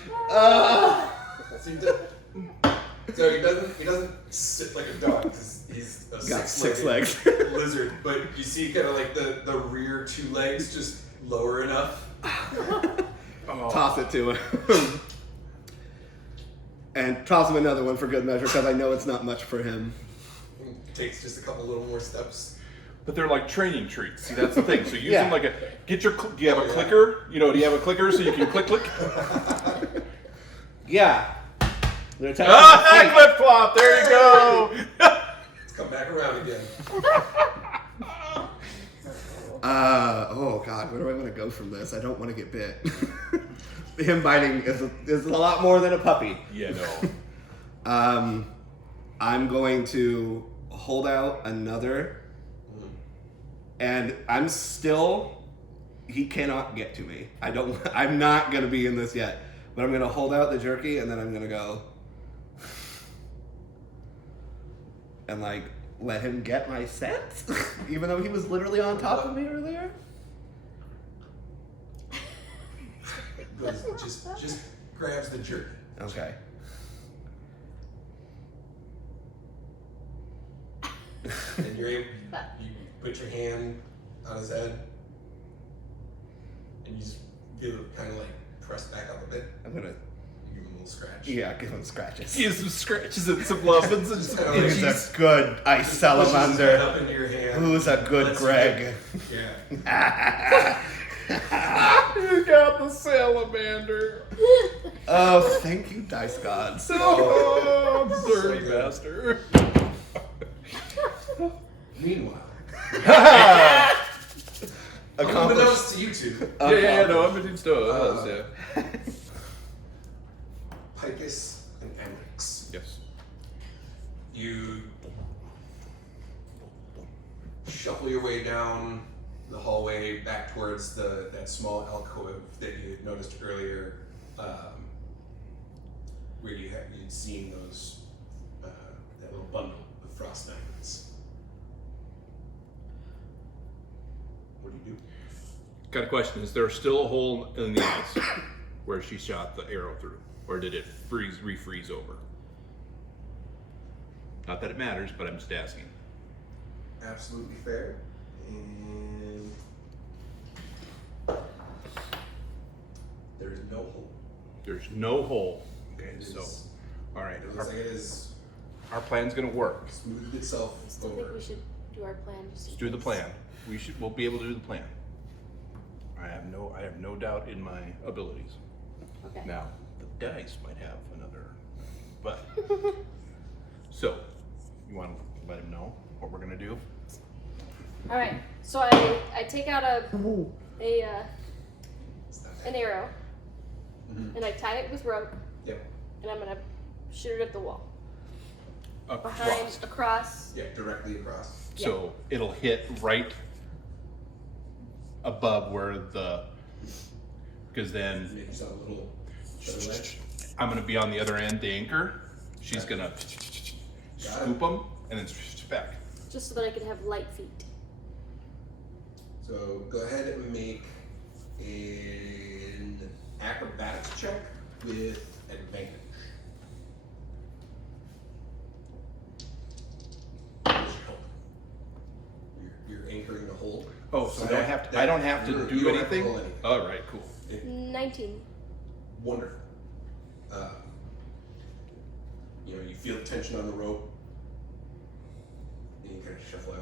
So he doesn't sit like a dog because he's a Got six 6 legs. lizard. But you see kind of like the rear 2 legs just lower enough. Oh. Toss it to him. And toss him another one for good measure because I know it's not much for him. Takes just a couple little more steps. But they're like training treats. See, that's the thing. So use Yeah. them like a. Get your. Do you have a clicker? You know, do you have a clicker so you can click? Yeah. They're attacking Ah, the feet. clip flop. There you go. Let's come back around again. Oh god, where do I want to go from this? I don't want to get bit. Him biting is a lot more than a puppy. Yeah, no. I'm going to hold out another, and I'm still. He cannot get to me. I'm not gonna be in this yet, but I'm gonna hold out the jerky, and then I'm gonna go and like let him get my scent, even though he was literally on top of me earlier. Just grabs the jerky. Okay. And you're able, you put your hand on his head, and you just give it kind of like press back up a bit. I'm gonna. You give him a little scratch. Yeah, give him scratches. Give some scratches and some lovins and some Kinda like He's he's- a good ice Pushes his head salamander. up into your hand. Who's a good Lets you Greg? Yeah. You got the salamander. Oh, thank you, dice gods. Oh, So dirty good. bastard. Meanwhile, Accomplished. unbeknownst to you two, Yeah, no, I'm in stuff. Yeah. Picus and Emrix, Yes. you shuffle your way down the hallway back towards that small alcove that you had noticed earlier, where you'd seen those that little bundle of frost diamonds. What do you do? Got a question. Is there still a hole in the ice where she shot the arrow through? Or did it refreeze over? Not that it matters, but I'm just asking. Absolutely fair. And there is no hole. There's no hole. Okay, It so, is- all right. It looks like it is Our plan's gonna work. smoothed itself I still think over. we should do our plan. Just Let's do the plan. We'll be able to do the plan. I have no doubt in my abilities. Okay. Now, the dice might have another, but, so, you wanna let him know what we're gonna do? All right. So I take out an arrow Mhm. and I tie it with rope Yep. and I'm gonna shoot it at the wall. behind, across. Yeah, directly across. So it'll hit right above where because then Make yourself a little shutter ledge. I'm gonna be on the other end, the anchor. She's gonna scoop them and then back. Just so that I can have light feet. So go ahead and make an acrobatics check with advantage. You're anchoring the hole. Oh, so I that don't have to you do don't have to anything? roll anything. All right, cool. 19. Wonderful. You feel the tension on the rope, and you kind of shuffle out.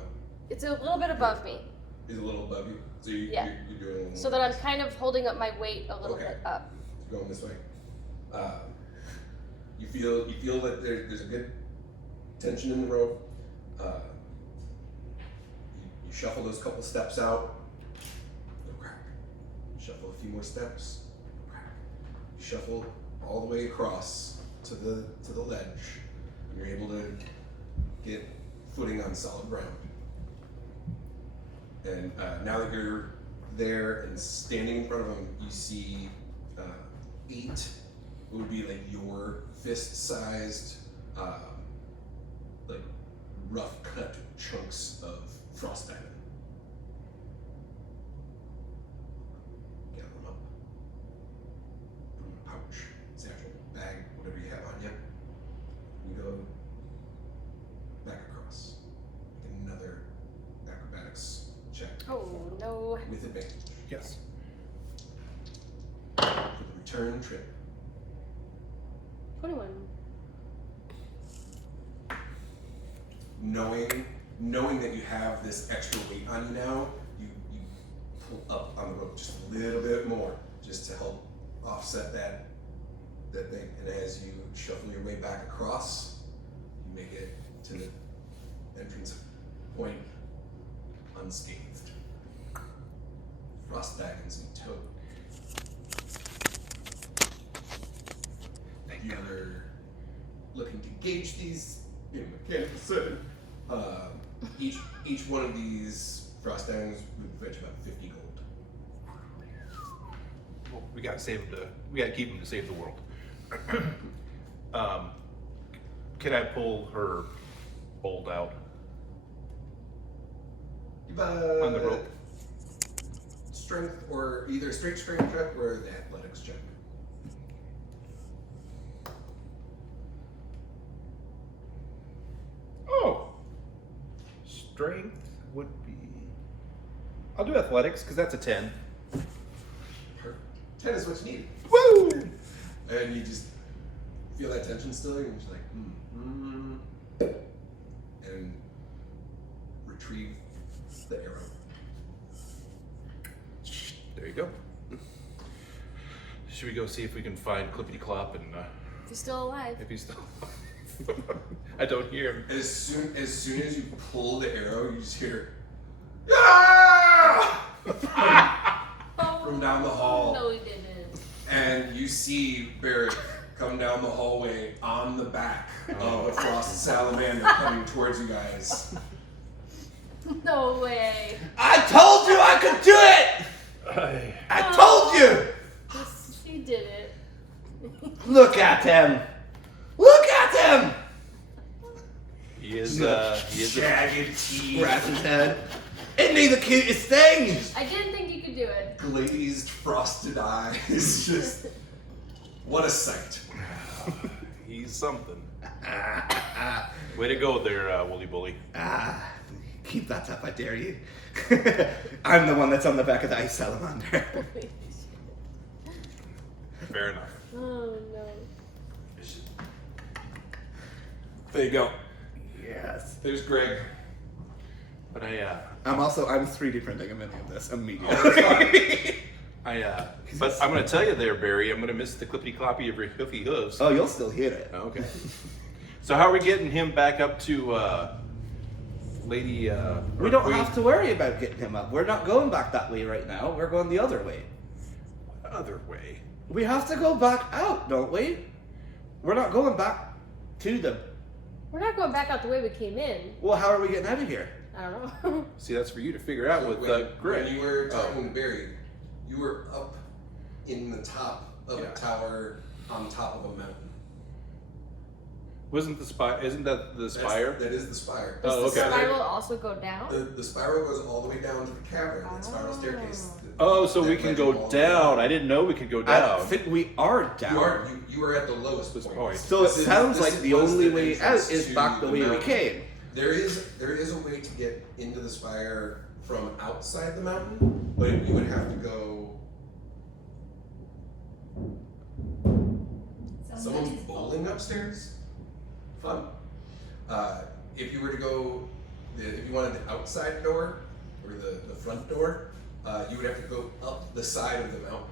It's a little bit above me, Is a little above you, so you're doing a little more. so that I'm kind of holding up my weight a little Okay. bit up. Going this way. You feel that there's a good tension in the rope. You shuffle those couple steps out. No crack. Shuffle a few more steps. No crack. You shuffle all the way across to the ledge. And you're able to get footing on solid ground. And now that you're there and standing in front of them, you see 8 would be like your fist-sized, like rough cut chunks of frost diamond. Gather them up. Put them in a pouch, satchel, bag, whatever you have on you. You go back across. Make another acrobatics check. Oh no. With advantage. Yes. For the return trip. 21. Knowing that you have this extra weight on you now, you pull up on the rope just a little bit more, just to help offset that thing. And as you shuffle your way back across, you make it to the entrance point unscathed. Frost daggers in tow. You are looking to gauge these in a mechanical setting. Each one of these frost daggers would fetch about 50 gold. Well, we gotta keep them to save the world. Can I pull her bolt out on the rope? Strength, or either a straight strength check or the athletics check. Oh, strength would be. I'll do athletics because that's a 10. Perfect. 10 is what's needed. Woo! And you just feel that tension still, and you're just like, and retrieve the arrow. There you go. Should we go see if we can find Clippity Clop and If he's still alive. if he's still? I don't hear him. As soon as you pull the arrow, you just hear "Ah!" from down the hall. No, he didn't. And you see Berric come down the hallway on the back of a frosted salamander coming towards you guys. No way. I told you I could do it! I told you! Yes, he did it. Look at him! Look at him! He is Jagged teeth, Scratch his head. Isn't he the cutest thing? I didn't think you could do it. glazed, frosted eyes. Just what a sight. He's something. Way to go there, Wooly Bully. Keep that up, I dare you. I'm the one that's on the back of the ice salamander. Fair enough. Oh no. There you go. Yes. There's Greg. But I'm 3D printing a mini of this immediately. but I'm gonna tell you there, Barry, I'm gonna miss the clippity cloppy of your hoofy hooves. Oh, you'll still hear it. Okay. So how are we getting him back up to Lady We don't have to worry about getting him up. We're not going back that way right now. We're going the other way. other way? We have to go back out, don't we? We're not going back to the We're not going back out the way we came in. Well, how are we getting out of here? I don't know. See, that's for you to figure out with Greg. When you were talking to Barry, you were up in the top of a tower on top of a mountain. Isn't that the spire? That is the spire. Does Oh, okay. the spiral also go down? The spiral goes all the way down to the cavern, that spiral staircase. Oh, so that we can led go you all the way down. I didn't know we could go down. I think we are down. You are at the lowest This point. point. So it This sounds this like the was only way out entrance is to back the way we mountain. came. There is a way to get into the spire from outside the mountain, but you would have to go. Someone's bowling upstairs. Fun. If you were to go, if you wanted the outside door or the front door, you would have to go up the side of the mountain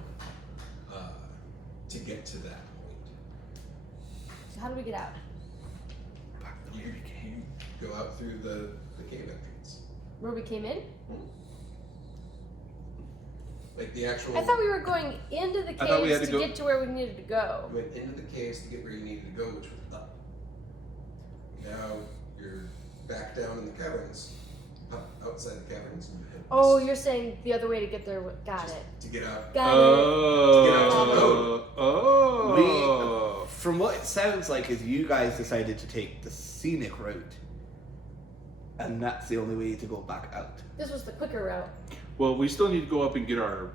to get to that point. So how do we get out? You go out through the cave entrance. Where we came in? Like the actual. I thought we were going into the I thought we had caves to to go- get to where we needed to go. You went into the caves to get where you needed to go, which was up. Now you're back down in the caverns, up outside the caverns. And Oh, you're saying the other way to get there. Got it. to get out. Got it. Oh. From what it sounds like, is you guys decided to take the scenic route, and that's the only way to go back out. This was the quicker route. Well, we still need to go up and get our.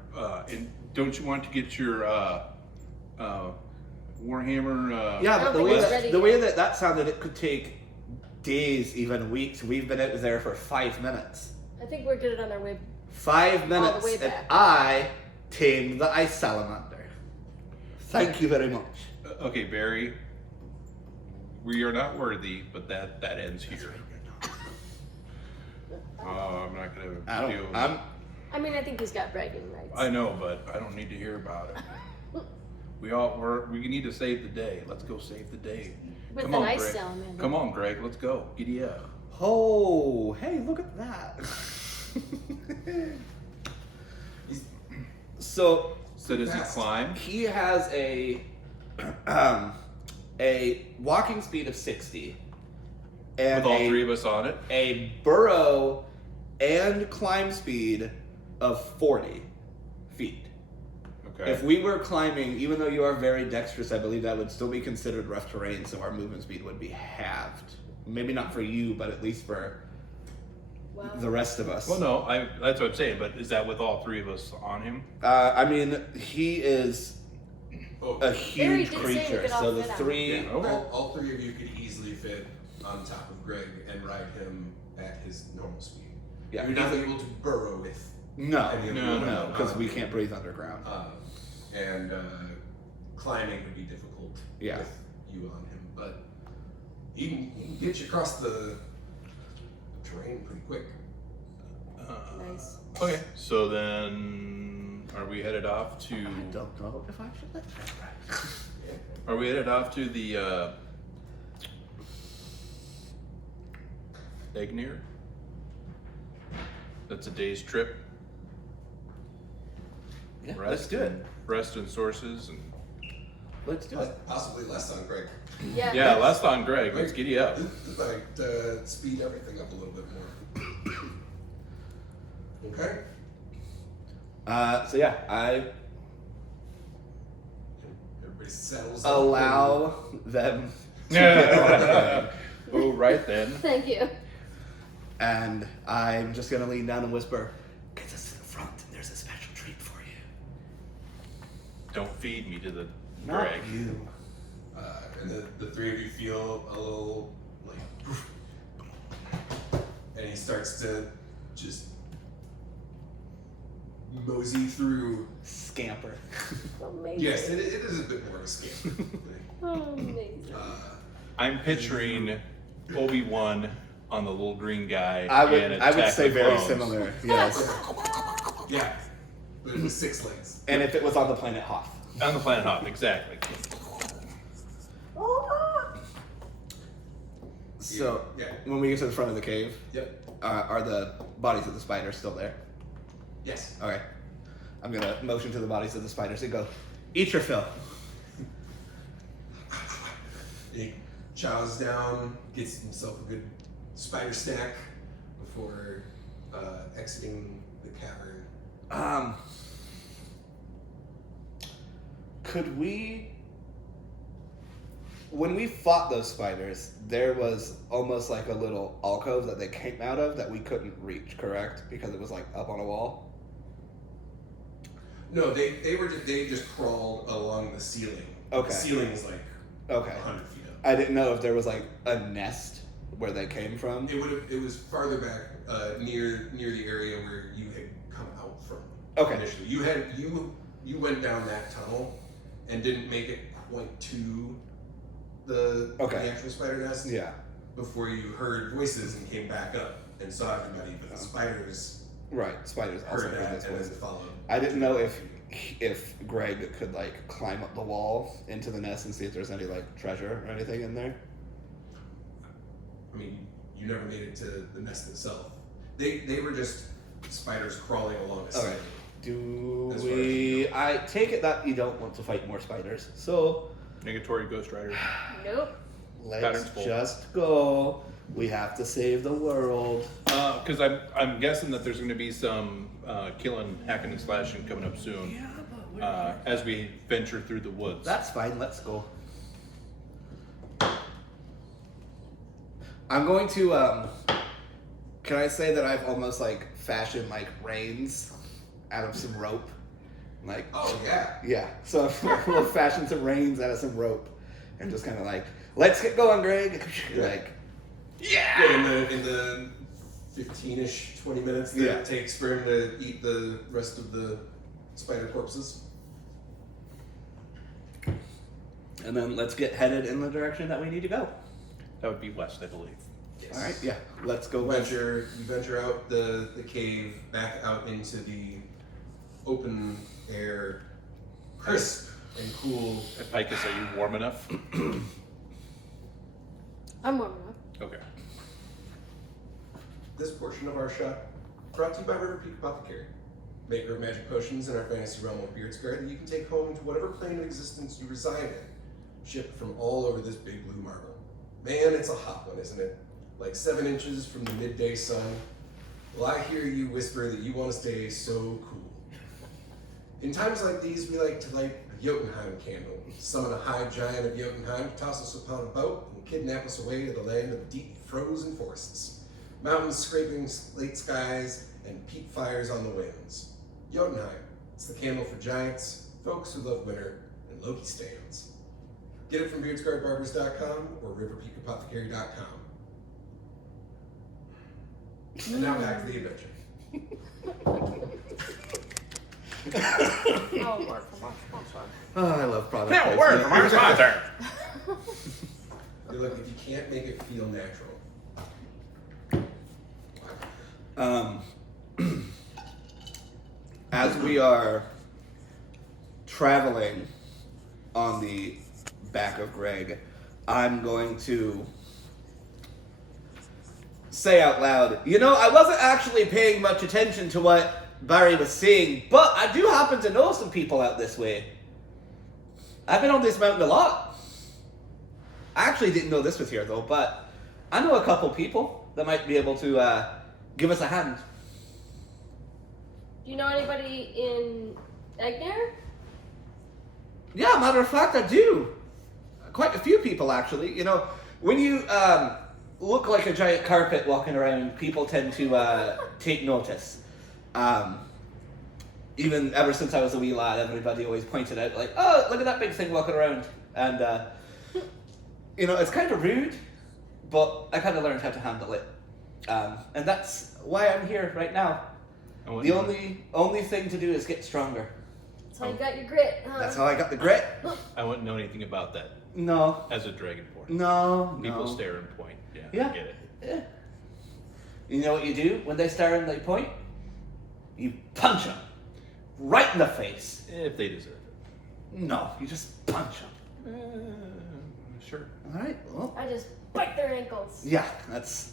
And don't you want to get your Warhammer? Yeah, I but don't the think way it's that, ready the way yet. that sounded, it could take days, even weeks. We've been out there for 5 minutes. I think we're good on our way. 5 minutes, way and back. I tamed the ice salamander. Thank you very much. Okay, Barry. We are not worthy, but that ends here. I'm not gonna. I deal don't. with I'm. it. I mean, I think he's got bragging rights. I know, but I don't need to hear about it. We need to save the day. Let's go save the day. With Come an on, ice Greg. salamander. Come on, Greg. Let's go. Giddy up. Oh, hey, look at that. So So does he Fast. climb? he has a walking speed of 60, and With all three of us on it? a burrow and climb speed of 40 feet. Okay. If we were climbing, even though you are very dexterous, I believe that would still be considered rough terrain, so our movement speed would be halved. Maybe not for you, but at least for Wow. the rest of us. Well, no, that's what I'm saying, but is that with all three of us on him? I mean, he is Oh, a Barry huge did say we creature, could all so the fit on three. him. Yeah, okay. all three of you could easily fit on top of Greg and ride him at his normal speed. Yeah, You're not able to burrow with. No, any of No, them, no, because we can't breathe underground. And climbing would be difficult Yeah. with you on him, but he can get you across the terrain pretty quick. Nice. Okay, so then are we headed off to? I don't know if I should let that ride. Are we headed off to the Eggnir? That's a day's trip. Yeah, let's do it. Rest and sources and Let's do it. Possibly less on Greg. Yeah. yeah, last on Greg. Let's giddy up. This might speed everything up a little bit more. Okay. So yeah, I Everybody settles. up. allow them to get on the Oh, right then. Thank you. and I'm just gonna lean down and whisper, "Get us to the front, and there's a special treat for you." Don't feed me to the Not Greg. you. And the three of you feel a little like, and he starts to just mosey through. Scamper. Amazing. Yes, it is a bit more of a scam. Oh, amazing. I'm picturing Obi-Wan on the little green guy. I would. and I would Attack say the very Clones. similar. Yes. Yeah, but it was 6 legs. And if it was on the planet Hoth. On the planet Hoth, exactly. So Yeah. when we get to the front of the cave, Yep. are the bodies of the spiders still there? Yes. Okay. I'm gonna motion to the bodies of the spiders and go, "Eat your fill." He chows down, gets himself a good spider snack before exiting the cavern. Could we... When we fought those spiders, there was almost like a little alcove that they came out of that we couldn't reach, correct? Because it was like up on a wall? No, they just crawled along the ceiling. Okay. The ceiling is like 100 feet up. I didn't know if there was like a nest where they came from. It was farther back near the area where you had come out from. Okay. Initially, you went down that tunnel and didn't make it quite to the actual spider nest. Yeah. Before you heard voices and came back up and saw everybody, but the spiders. Right, spiders also Heard heard that this and voice. then followed. I didn't know if Greg could like climb up the wall into the nest and see if there's any like treasure or anything in there. I mean, you never made it to the nest itself. They were just spiders crawling along a ceiling. Okay. Do As far as we? you know. I take it that you don't want to fight more spiders, so Negatory Ghost Rider. Nope. let's Pattern's full. just go. We have to save the world. Because I'm guessing that there's going to be some killing, hacking, and slashing coming up soon as we venture through the woods. That's fine. Let's go. I'm going to. Can I say that I've almost like fashioned like reins out of some rope? Like, Oh yeah. yeah. So we'll fashion some reins out of some rope, and just kind of like, let's get going, Greg. Like, Yeah, in the 15-ish, 20 minutes that Yeah. it takes for him to eat the rest of the spider corpses. and then let's get headed in the direction that we need to go. That would be west, I believe. Yes. All right. Yeah. Let's go. You venture out the cave, back out into the open air, crisp and cool. Picus, are you warm enough? I'm warm enough. Okay. This portion of our shop brought to you by River Peak Apothecary, maker of magic potions in our fantasy realm of Beardsgaard that you can take home to whatever plane of existence you reside in, shipped from all over this big blue marble. Man, it's a hot one, isn't it? Like 7 inches from the midday sun. Well, I hear you whisper that you want to stay so cool. In times like these, we like to light a Jotunheim candle, summon a high giant of Jotunheim to toss us upon a boat and kidnap us away to the land of deep frozen forests, mountains scraping late skies, and peat fires on the winds. Jotunheim, it's the candle for giants, folks who love winter, and Loki stands. Get it from beardsgaardbarbers.com or riverpeakapothecary.com. And now back to the adventure. Oh, work from our sponsor. Oh, I love product. Now, placement. word from our sponsor. Look, if you can't make it feel natural. As we are traveling on the back of Greg, I'm going to say out loud, you know, I wasn't actually paying much attention to what Barry was saying, but I do happen to know some people out this way. I've been on this mountain a lot. I actually didn't know this was here though, but I know a couple people that might be able to give us a hand. Do you know anybody in Egnair? Yeah, matter of fact, I do. Quite a few people, actually. You know, when you look like a giant carpet walking around, people tend to take notice. Even ever since I was a wee lad, everybody always pointed out, like, oh, look at that big thing walking around. And, you know, it's kind of rude, but I kind of learned how to handle it. And that's why I'm here right now. The only thing to do is get stronger. That's how you got your grit, huh? That's how I got the grit. I wouldn't know anything about that No. as a dragonborn. No. People no. stare and point. Yeah, Yeah. I get it. Yeah. You know what you do when they stare and they point? You punch them. Right in the face. If they deserve it. No, you just punch them. Sure. Alright, well. I just bite their ankles. Yeah, that's...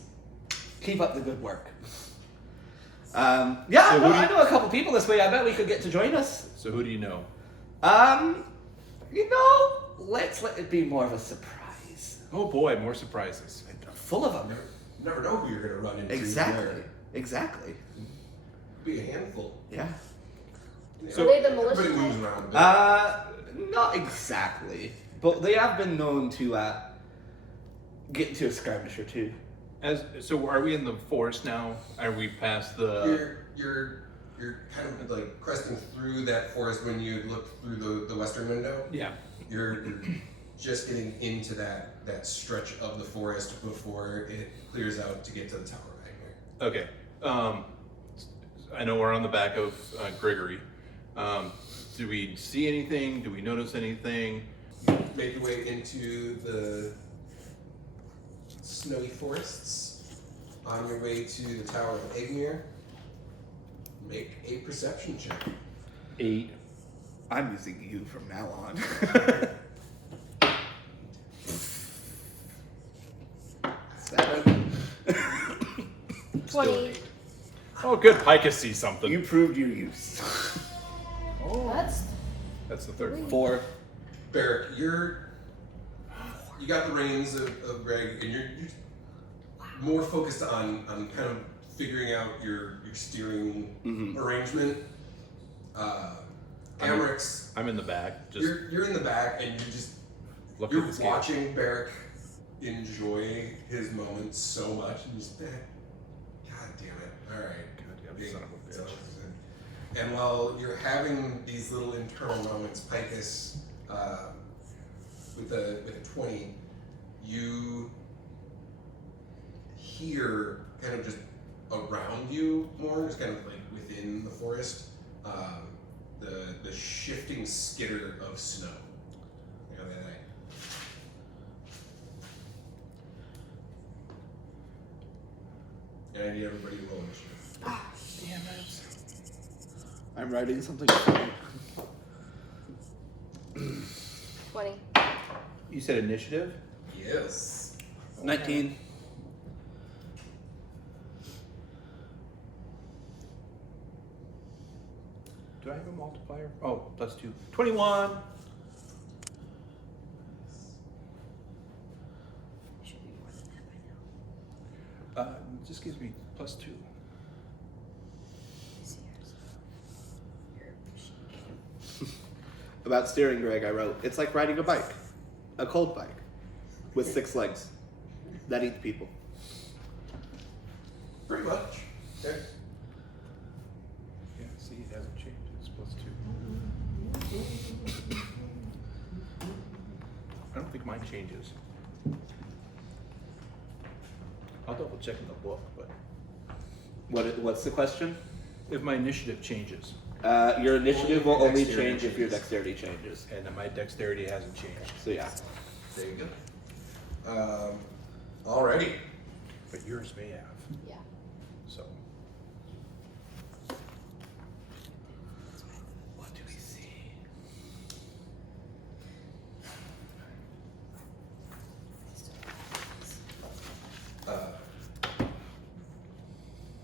Keep up the good work. Yeah, So no, who do you- I know a couple people this way. I bet we could get to join us. So who do you know? You know, let's let it be more of a surprise. Oh boy, more surprises. Full of them. Never know who you're gonna run into. Exactly. Exactly. Be a handful. Yeah. So are they the militia Everybody moves type? around a bit. Not exactly, but they have been known to get into a skirmish or two. So are we in the forest now? Are we past the? You're kind of like cresting through that forest when you look through the western window. Yeah. You're just getting into that stretch of the forest before it clears out to get to the tower right here. Okay. I know we're on the back of Gregory. Do we see anything? Do we notice anything? Make your way into the snowy forests. On your way to the Tower of Egmir, make a perception check. 8. I'm using you from now on. 7. 20. Oh, good. Picus sees something. You proved your use. Oh, That's the third one. 4. Berric, you got the reins of Greg, and you're more focused on kind of figuring out your steering arrangement. Amrix, I'm in the back. Just you're in the back, and looking you're at the scale. watching Berric enjoy his moments so much, and just God damn it! All right, Goddamn Big son of a bitch. son of a- And while you're having these little internal moments, Picus, with a 20, you hear kind of just around you more, just kind of like within the forest, the shifting skitter of snow. You know, and I need everybody to roll initiative. Damn it. I'm writing something funny. 20. You said initiative? Yes. 19. Do I have a multiplier? Oh, +2. 21. Should be more than that by now. Just gives me +2. About steering, Greg, I wrote, it's like riding a bike. A cold bike. With 6 legs. That eats people. Pretty much. Okay. Yeah, see, it hasn't changed. It's +2. I don't think mine changes. I'll double check in the book, but What's the question? if my initiative changes Your initiative will only Dexterity change if your changes. dexterity changes. and then my dexterity hasn't changed, So yeah. There you go. Alrighty. but yours may have. Yeah. So What do we see?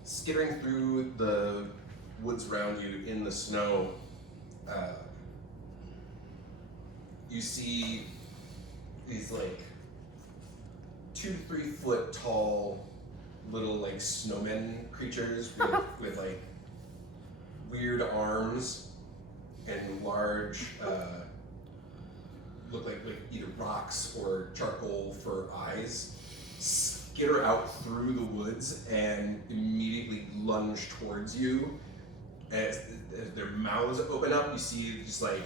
Skittering through the woods around you in the snow, you see these like 2 to 3 foot tall little like snowmen creatures with like weird arms and large look like either rocks or charcoal for eyes, skitter out through the woods and immediately lunge towards you. As their mouths open up, you see just like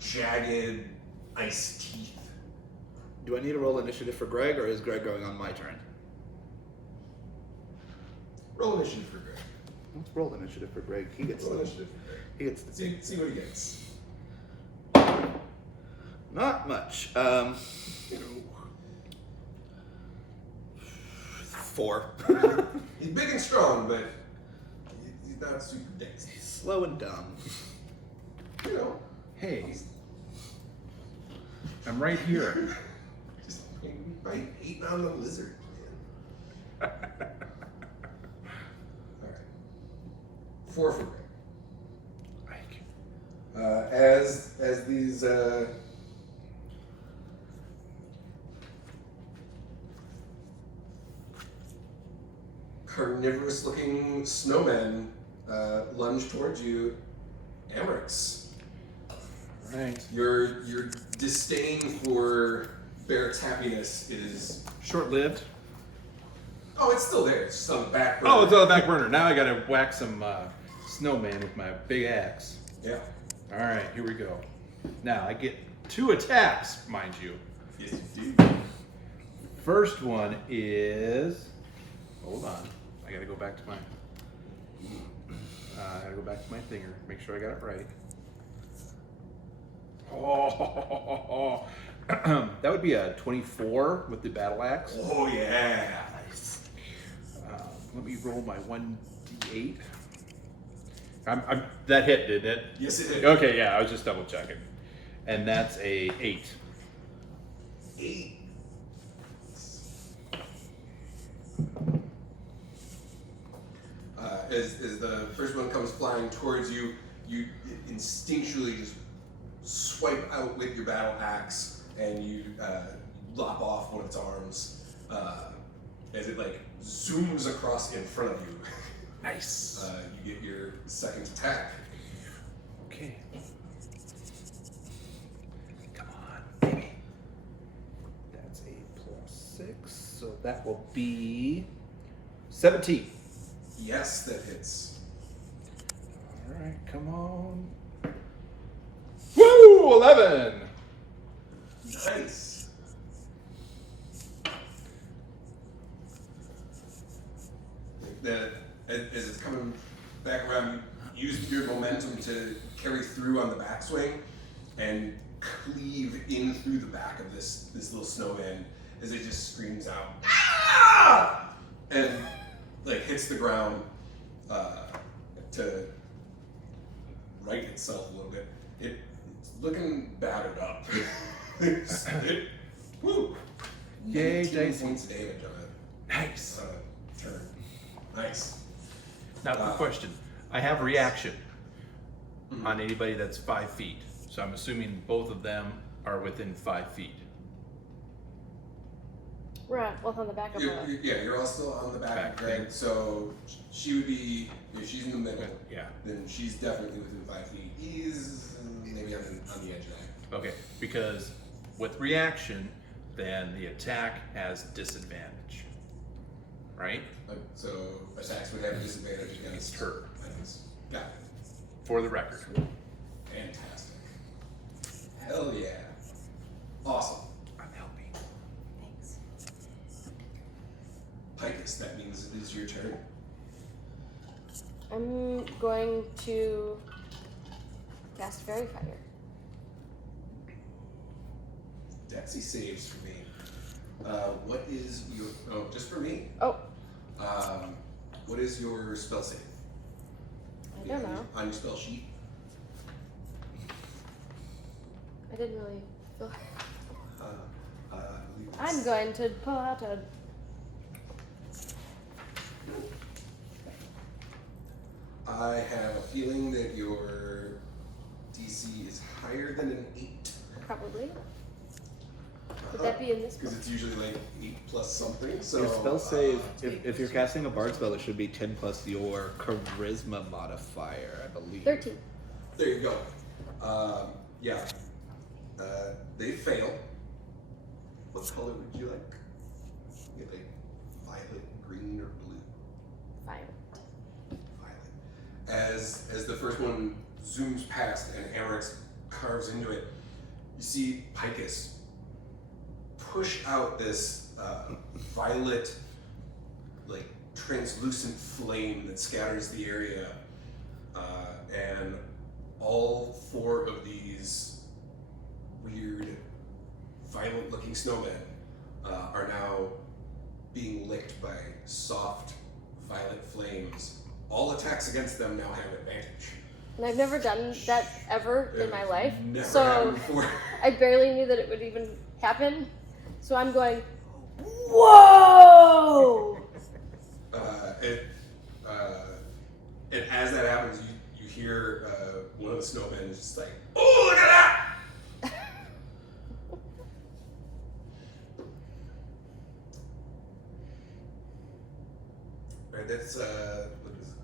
jagged ice teeth. Do I need to roll initiative for Greg, or is Greg going on my turn? Roll initiative for Greg. Let's roll initiative for Greg. He gets Roll the, initiative for Greg. he gets the, See what he gets. not much. 4. He's big and strong, but he's not super dexy. Slow and dumb. You know, hey, I'm right here. just right eating on the lizard, man. Alright. 4 for Greg. As these carnivorous-looking snowmen lunge towards you. Amrix. Right. Your disdain for Berric's happiness is... Short-lived. Oh, it's still there. It's just on the back burner. Oh, it's on the back burner. Now I gotta whack some snowman with my big axe. Yeah. All right, here we go. Now I get 2 attacks, mind you. Yes, you do. First one is. Hold on. I gotta go back to my. I gotta go back to my thinger. Make sure I got it right. Oh, that would be a 24 with the battle axe. Oh, yeah. Nice. Let me roll my 1d8. That hit, didn't it? Yes, it did. Okay, yeah, I was just double checking. And that's a 8. 8. As the first one comes flying towards you, you instinctually just swipe out with your battle axe, and you lop off one of its arms as it like zooms across in front of you. Nice. You get your second attack. Okay. Come on, baby. That's a +6, so that will be 17. Yes, that hits. All right, come on. Woo! 11. Nice. As it's coming back around, you use your momentum to carry through on the backswing and cleave in through the back of this little snowman as it just screams out, "Ah!" and like hits the ground to right itself a little bit. It's looking battered up. Woo! Yay, 19 Dicey. points of damage on it. Nice. Turn. Nice. Now, quick question. I have reaction on anybody that's 5 feet. So I'm assuming both of them are within 5 feet. We're both on the back of the. You're all still on the back of Greg, so she would be, if she's in the middle, Yeah. then she's definitely within 5 feet. He's maybe on the edge of that. Okay, because with reaction, then the attack has disadvantage. Right? So attacks would have a disadvantage against her. Got it. For the record. Fantastic. Hell yeah. Awesome. I'm helping. Thanks. Picus, that means it is your turn. I'm going to cast Fairy Fire. Dexy saves for me. What is your... Oh, just for me. Oh, What is your spell save? I don't know. On your spell sheet. I didn't really feel. I believe it's- I'm going to pull out a. I have a feeling that your DC is higher than an 8. Probably. Would that be in this Because book? it's usually like 8 plus something. So Your spell save, if you're casting a bard spell, it should be 10 plus your charisma modifier, I believe. 13. there you go. Yeah. They fail. What color would you like? You get like violet, green, or blue? Fire. Violet. As the first one zooms past and Amrix carves into it, you see Picus push out this violet, like translucent flame that scatters the area, and all 4 of these weird, violent-looking snowmen are now being licked by soft, violet flames. All attacks against them now have advantage. And I've never done that ever in my life. Never So happened before. I barely knew that it would even happen. So I'm going, whoa! And as that happens, you hear one of the snowmen just like, "Oh, look at that!" that's what is it?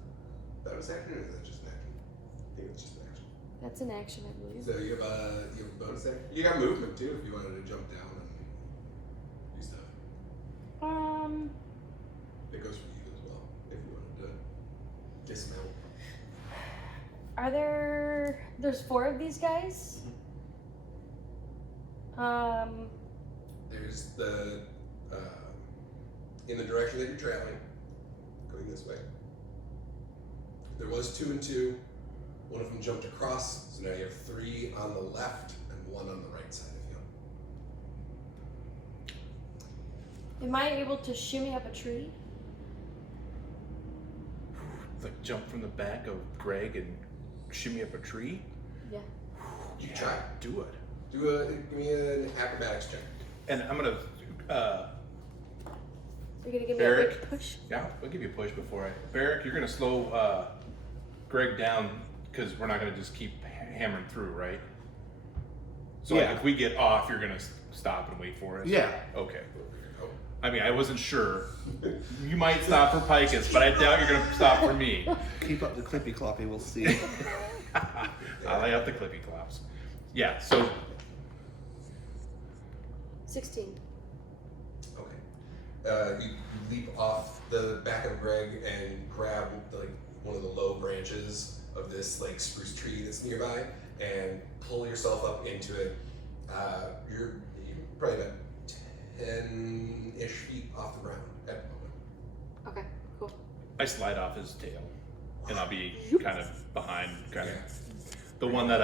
Bonus action or is that just an action? I think it's just an action. That's an action, I believe. So you have a bonus action. You got movement too if you wanted to jump down and do stuff. It goes for you as well if you wanted to dismount. There's 4 of these guys? There's the in the direction that you're traveling, going this way. There was 2 and 2. One of them jumped across, so now you have 3 on the left and 1 on the right side of you. Am I able to shimmy up a tree? Like jump from the back of Greg and shimmy up a tree? Yeah. You try. Do it. Give me an acrobatics check. And I'm gonna, You're gonna give me a Berric. big push? yeah, I'll give you a push before Berric, you're gonna slow Greg down because we're not gonna just keep hammering through, right? So like, Yeah. if we get off, you're gonna stop and wait for us? Yeah. Okay. I mean, I wasn't sure. You might stop for Picus, but I doubt you're gonna stop for me. Keep up the clippy cloppy, we'll see. I lay out the clippy clops. Yeah, so 16. Okay. You leap off the back of Greg and grab like one of the low branches of this like spruce tree that's nearby and pull yourself up into it. You're probably about 10-ish feet off the ground at the moment. Okay, cool. I slide off his tail, and I'll be kind of behind, kind of Yeah. the one that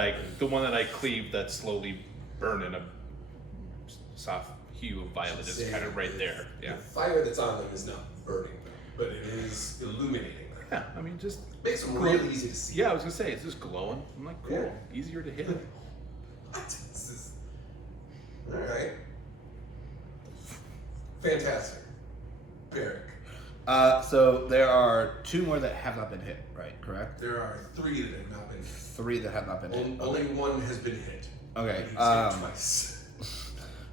I cleave that's slowly burning a soft hue of violet is kind of right there. Yeah. The fire that's on them is not burning them, but it is illuminating them. Yeah. I mean, just Makes them really easy to see. yeah. I was gonna say it's just glowing. I'm like, cool, Yeah. easier to hit. What? This is... Alright. Fantastic. Berric. So there are 2 more that have not been hit, right? Correct? There are 3 that have not been hit. 3 that have not been hit. Only 1 has been hit. Okay. He's hit twice.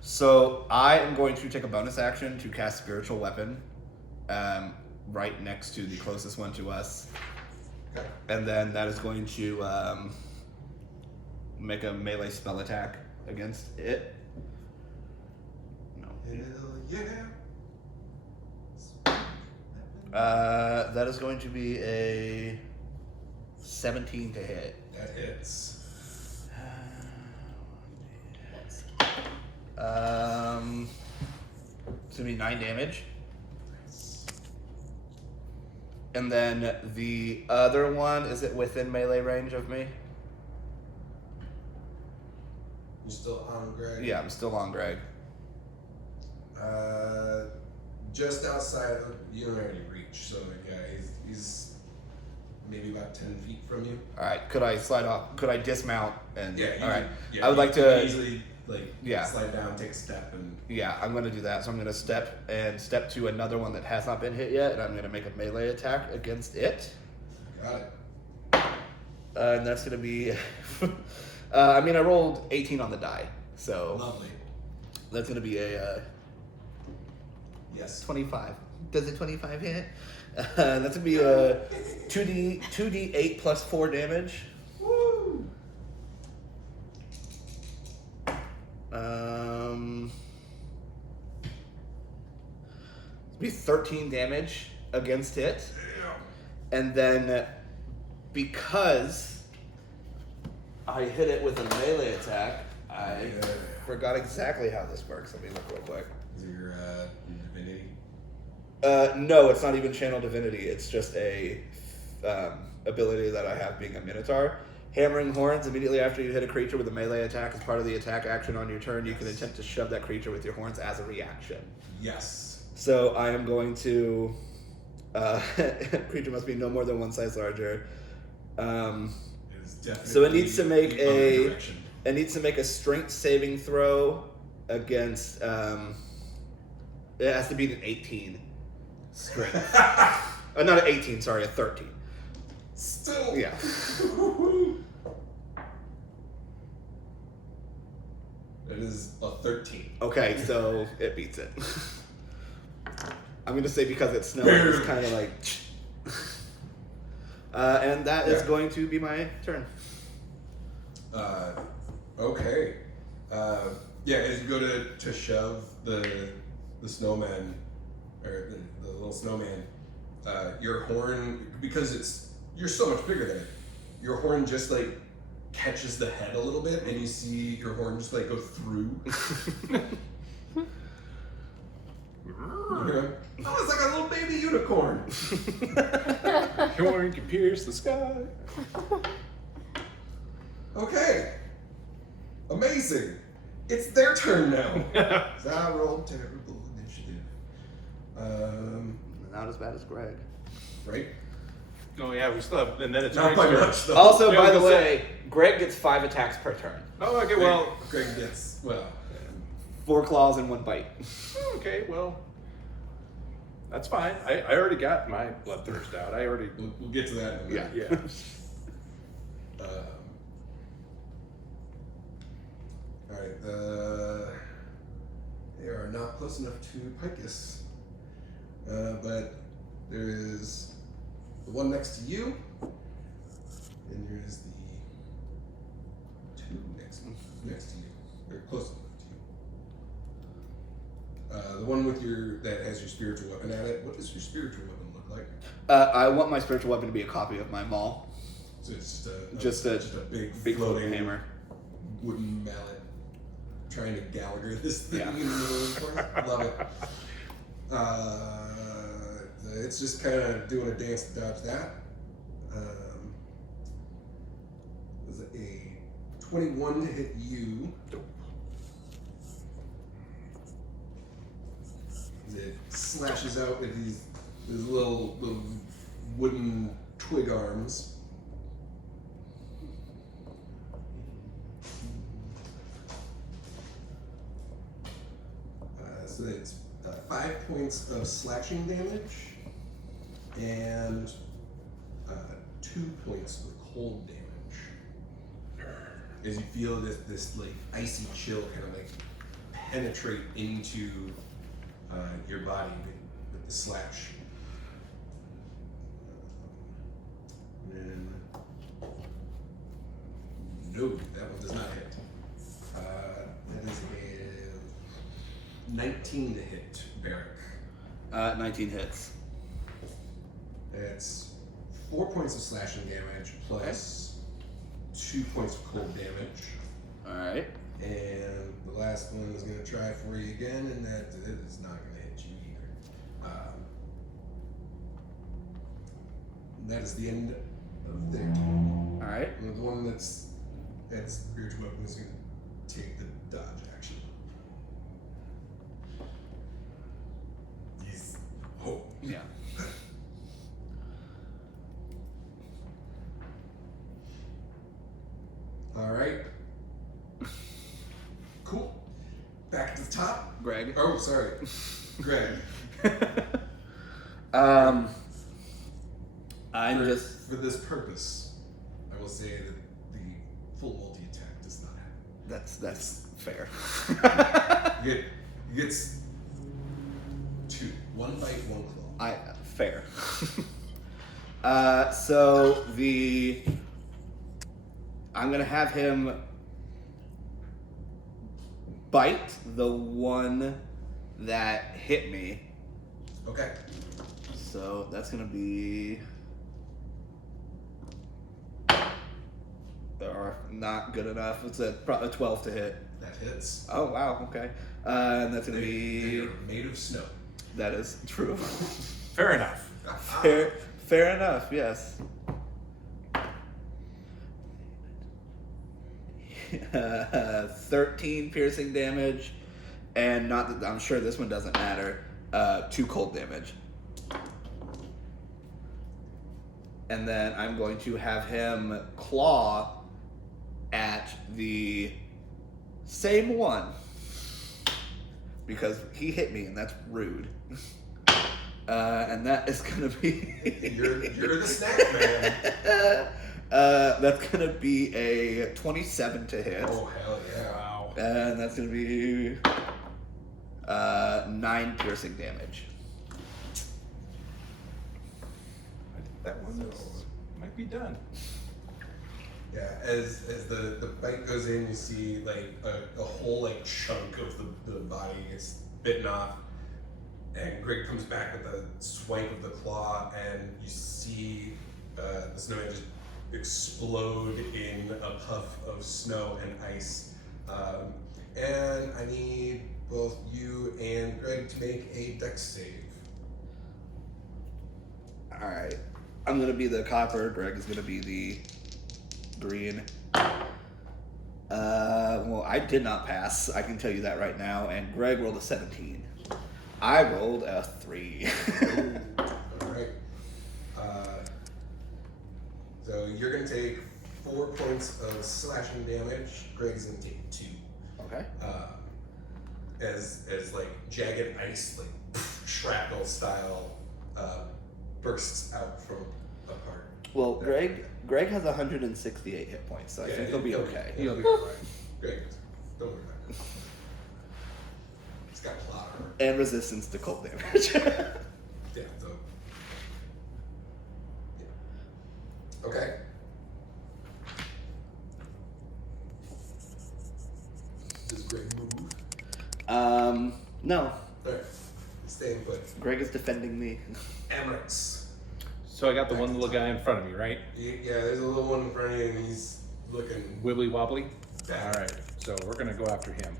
So I am going to take a bonus action to cast Spiritual Weapon, right next to the closest one to us, Okay. and then that is going to make a melee spell attack against it. No. Hell yeah. That is going to be a 17 to hit. That hits. It's gonna be 9 damage. And then the other one, is it within melee range of me? You're still on Greg? Yeah, I'm still on Greg. Just outside of you don't already reach, so yeah, he's maybe about 10 feet from you. Alright, could I slide off? Could I dismount? And Yeah, alright. Yeah, I would like to easily like Yeah. slide down, take a step, and yeah, I'm gonna do that. So I'm gonna step to another one that has not been hit yet, and I'm gonna make a melee attack against it. got it. And that's gonna be I mean I rolled 18 on the die, so Lovely. that's gonna be a Yes. 25. Does a 25 hit? That's gonna be a 2d8 plus 4 damage. Woo! It'll be 13 damage against it, Damn. and then because I hit it with a melee attack, I Yeah. forgot exactly how this works. Let me look real quick. Is it your divinity? No, it's not even channel divinity. It's just a ability that I have being a minotaur. Hammering horns. Immediately after you hit a creature with a melee attack, as part of the attack action on your turn, you can attempt to shove that creature with your horns as a reaction. Yes. So I am going to. Creature must be no more than 1 size larger. It is definitely So it needs to make the other a. direction. It needs to make a strength saving throw against. It has to beat an 18 strength. Not an 18. Sorry, a 13. Still. Yeah. It is a 13. Okay, so it beats it. I'm gonna say because it's snowing, it's kind of like And that is Yeah. going to be my turn. Okay. Yeah, as you go to shove the snowman, or the little snowman, your horn, because you're so much bigger than it, your horn just like catches the head a little bit, and you see your horn just like go through. Oh, it's like a little baby unicorn. Your horn can pierce the sky. Okay. Amazing. It's their turn now. I rolled terrible initiative. Not as bad as Greg. Right? Oh yeah, we still have, and then it's Not by Greg's turn. much though. Also, Yeah, by the what's that? way, Greg gets 5 attacks per turn. Oh, okay, well, Greg gets 4 claws and 1 bite. okay, well, that's fine. I already got my bloodthirst out. I already, We'll get to that in a minute. yeah. All right. They are not close enough to Picus, but there is the one next to you, and there is the 2 next to you. They're close enough to you. The one with that has your spiritual weapon at it. What does your spiritual weapon look like? I want my spiritual weapon to be a copy of my maul. So it's Just a big floating hammer. wooden mallet, trying to Gallagher this thing. Yeah. In the middle of the forest. Love it. It's just kind of doing a dance to dodge that. Was it a 21 to hit you? It slashes out with these little wooden twig arms. So it's 5 points of slashing damage and 2 points of cold damage. As you feel this like icy chill kind of like penetrate into your body with the slash. And no, that one does not hit. That is a 19 to hit Berric. 19 hits. It's 4 points of slashing damage plus 2 points of cold damage. Alright. And the last one is going to try for you again, and that is not going to hit you either. And that is the end of their turn. Alright. And the one that's spiritual weapon is going to take the dodge action. He's Yeah. all right. Cool. Back to the top. Greg. Oh, sorry, Greg. For this purpose, I will say that the full multi attack does not happen. That's fair. He gets 2. 1 bite, 1 claw. Fair. So I'm gonna have him bite the one that hit me. Okay. So that's gonna be not good enough. It's a 12 to hit. That hits. Oh wow, okay. And that's gonna They be are made of snow. that is true. Fair enough. Fair enough, yes. 13 piercing damage, and not that I'm sure this one doesn't matter. 2 cold damage. And then I'm going to have him claw at the same one because he hit me, and that's rude. And that is gonna be You're the snack man. that's gonna be a 27 to hit. Oh hell yeah! Wow. And that's gonna be 9 piercing damage. I think that one is. might be done. Yeah, as the bite goes in, you see like a whole like chunk of the body gets bitten off, and Greg comes back with a swipe of the claw, and you see the snowman just explode in a puff of snow and ice. And I need both you and Greg to make a dex save. Alright. I'm gonna be the copper, Greg is gonna be the green. Well, I did not pass, I can tell you that right now, and Greg rolled a 17. I rolled a 3. Alright. So you're gonna take 4 points of slashing damage. Greg's gonna take 2. Okay. As like jagged ice, like shrapnel style, bursts out from a part. Well, Greg has 168 hit points, so I think he'll be okay. He'll be alright. Greg, don't worry about it. He's got a lot of armor. And resistance to cold damage. Yeah, so. Yeah. Okay. Does Greg move? No. Alright. Staying put. Greg is defending me. Amrix. So I got the one little guy in front of me, right? Yeah, there's a little one in front of you, and he's looking Wibbly wobbly. bad. All right, so we're gonna go after him.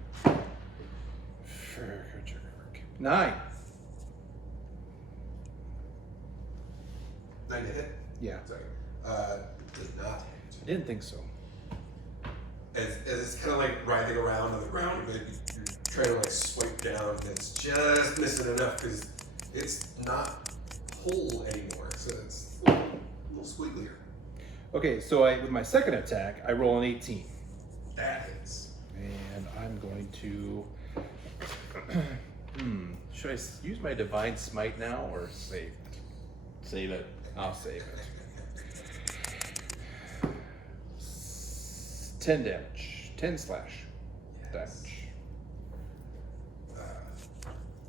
9. 9 to hit. Yeah, Sorry. Does not hit. I didn't think so. As it's kind of like writhing around on the ground, but you're trying to like swipe down, and it's just missing enough because it's not whole anymore, so it's a little squigglier. Okay, so with my second attack, I roll an 18. That hits. And I'm going to. Should I use my divine smite now or save? Save it. I'll save it. 10 damage. 10 slash damage.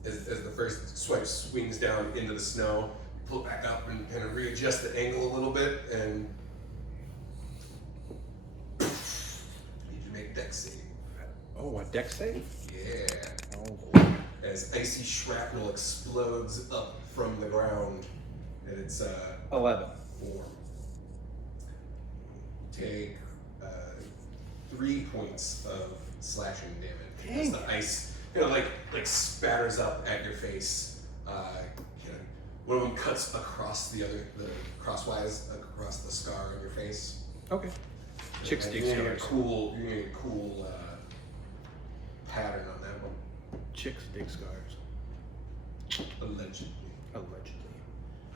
As the first swipe swings down into the snow, pull back up and kind of readjust the angle a little bit, and need to make dex save. Oh, a dex save? Yeah. Oh. As icy shrapnel explodes up from the ground in its 11. form. Take 3 points of slashing damage. As the ice kind of like spatters up at your face. One of them cuts across the crosswise across the scar on your face. Okay. Chick stick You're getting a scars. You're getting a cool pattern on that one. Chick stick scars. Allegedly. Allegedly.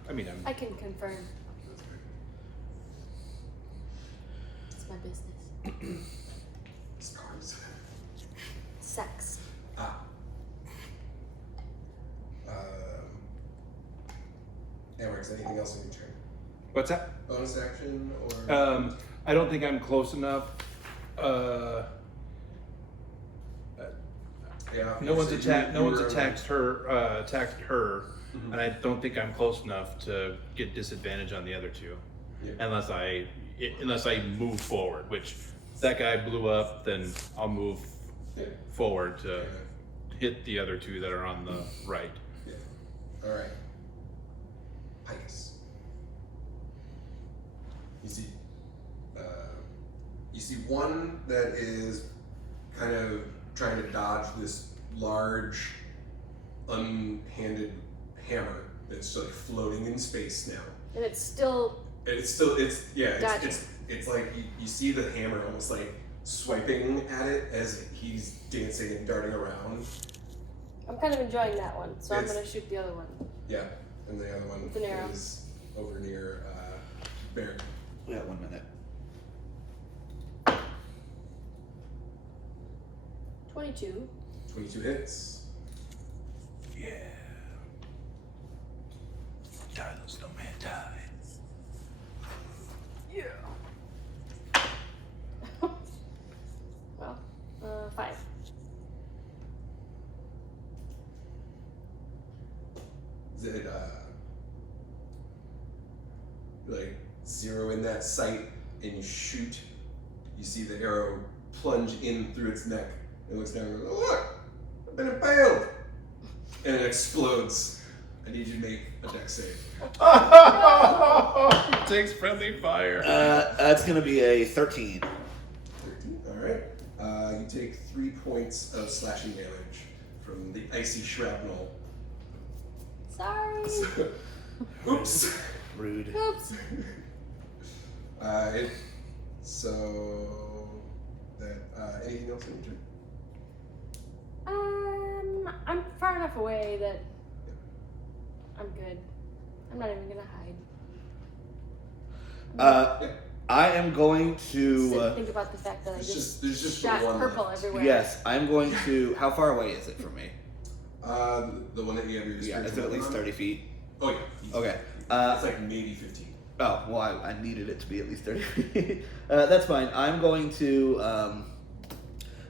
I mean, I can confirm. That's great. It's my business. Scars. Sex. Amrix, anything else in your turn? What's that? Bonus action or? I don't think I'm close enough. Yeah. No one's so attacked. No you one's were- attacked her. Attacked her, Mhm. and I don't think I'm close enough to get disadvantage on the other two, Yeah. unless I move forward. Which that guy blew up, then I'll move Yeah. forward to Yeah. hit the other two that are on the right. Yeah. All right. Picus. You see one that is kind of trying to dodge this large, unhanded hammer that's like floating in space now. And it's still And it's Dodging. it's like you see the hammer almost like swiping at it as he's dancing and darting around. I'm kind of enjoying that one, so I'm It's- gonna shoot the other one. Yeah, and the other one With an arrow. is over near Berric. Yeah, 1 minute. 22. 22 hits. Yeah. Die, little snowman, die. Yeah. Well, 5. Is it like zero in that sight and you shoot. You see the arrow plunge in through its neck. It looks down and goes, "Oh, look! I've been impaled!" And it explodes. I need you to make a dex save. It takes friendly fire. That's gonna be a 13. 13, alright. You take 3 points of slashing damage from the icy shrapnel. Sorry. Oops! Rude. Oops. Anything else in your turn? I'm far enough away that I'm good. I'm not even gonna hide. I am going Sit to. and think about the fact that I just There's just shot the one purple left. everywhere. Yes, I'm going to. How far away is it from me? The one that you have your Yeah, it's spiritual at least on? 30 feet. Oh yeah. Okay. It's like maybe 15. Oh, well, I needed it to be at least 30 feet. That's fine. I'm going to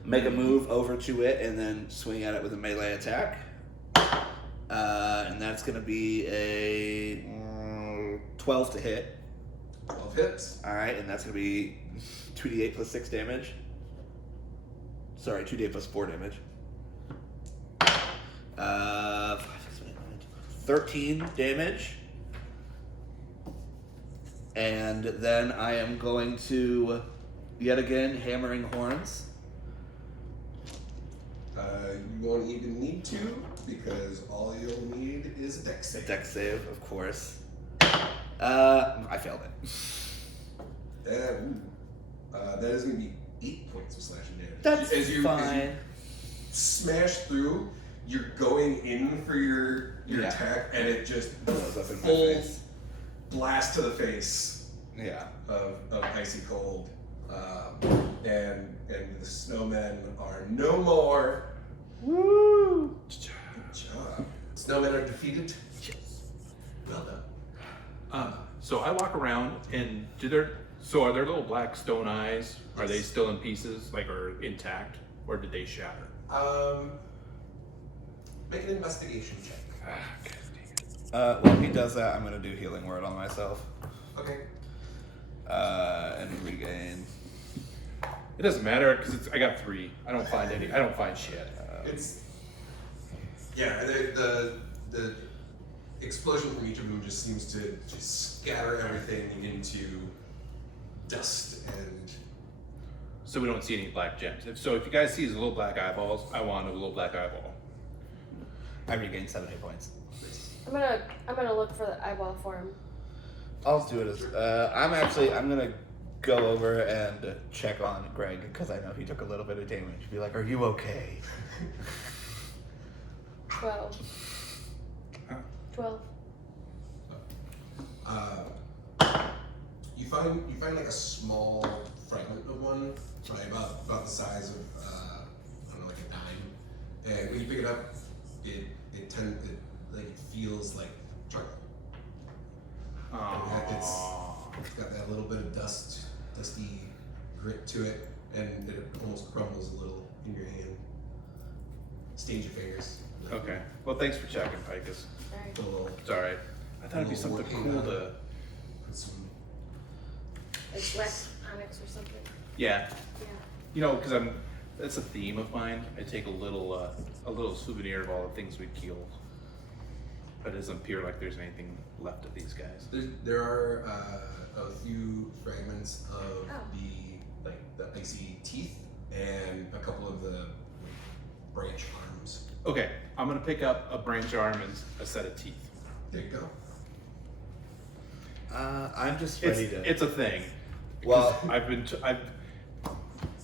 make a move over to it and then swing at it with a melee attack. And that's going to be a 12 to hit. 12 hits. Alright, and that's going to be 2d8 plus 6 damage. Sorry, 2d8 plus 4 damage. 13 damage. And then I am going to, yet again, hammering horns. You won't even need to, because all you'll need is a dex save. Dex save, of course. I failed it. That is going to be 8 points of slashing damage. That's as you fine. smash through, you're going in for your Yeah. attack, and it just Blows up in my full face. blast to the face Yeah. of icy cold. And the snowmen are no more. Woo! Good job. Snowmen are defeated. Well done. So I walk around, and are their little black stone eyes? Are they still in pieces, like, or intact, or did they shatter? Make an investigation check. While he does that, I'm going to do healing word on myself. Okay. And regain. It doesn't matter because I got 3. I don't find shit. The explosion from each of them just seems to just scatter everything into dust and. So we don't see any black gems. So if you guys see these little black eyeballs, I want a little black eyeball. I regained 7 hit points. I'm gonna look for the eyeball for him. I'll do it as I'm gonna go over and check on Greg because I know he took a little bit of damage. Be like, "Are you okay?" 12. 12. You find like a small fragment of one, probably about the size of I don't know, like a dime. And when you pick it up, it feels like charcoal. It's got that little bit of dusty grit to it, and it almost crumbles a little in your hand. Stains your fingers. Okay. Well, thanks for checking, Picus. Alright. A little, It's alright. I thought it'd be something cool to. put some. Like black onyx or something. Yeah. Yeah. You know, because that's a theme of mine. I take a little souvenir of all the things we killed. But it doesn't appear like there's anything left of these guys. There are a few fragments of Oh. the icy teeth and a couple of the branch arms. Okay, I'm gonna pick up a branch arm and a set of teeth. There you go. I'm just ready to. It's a thing. Well- I've a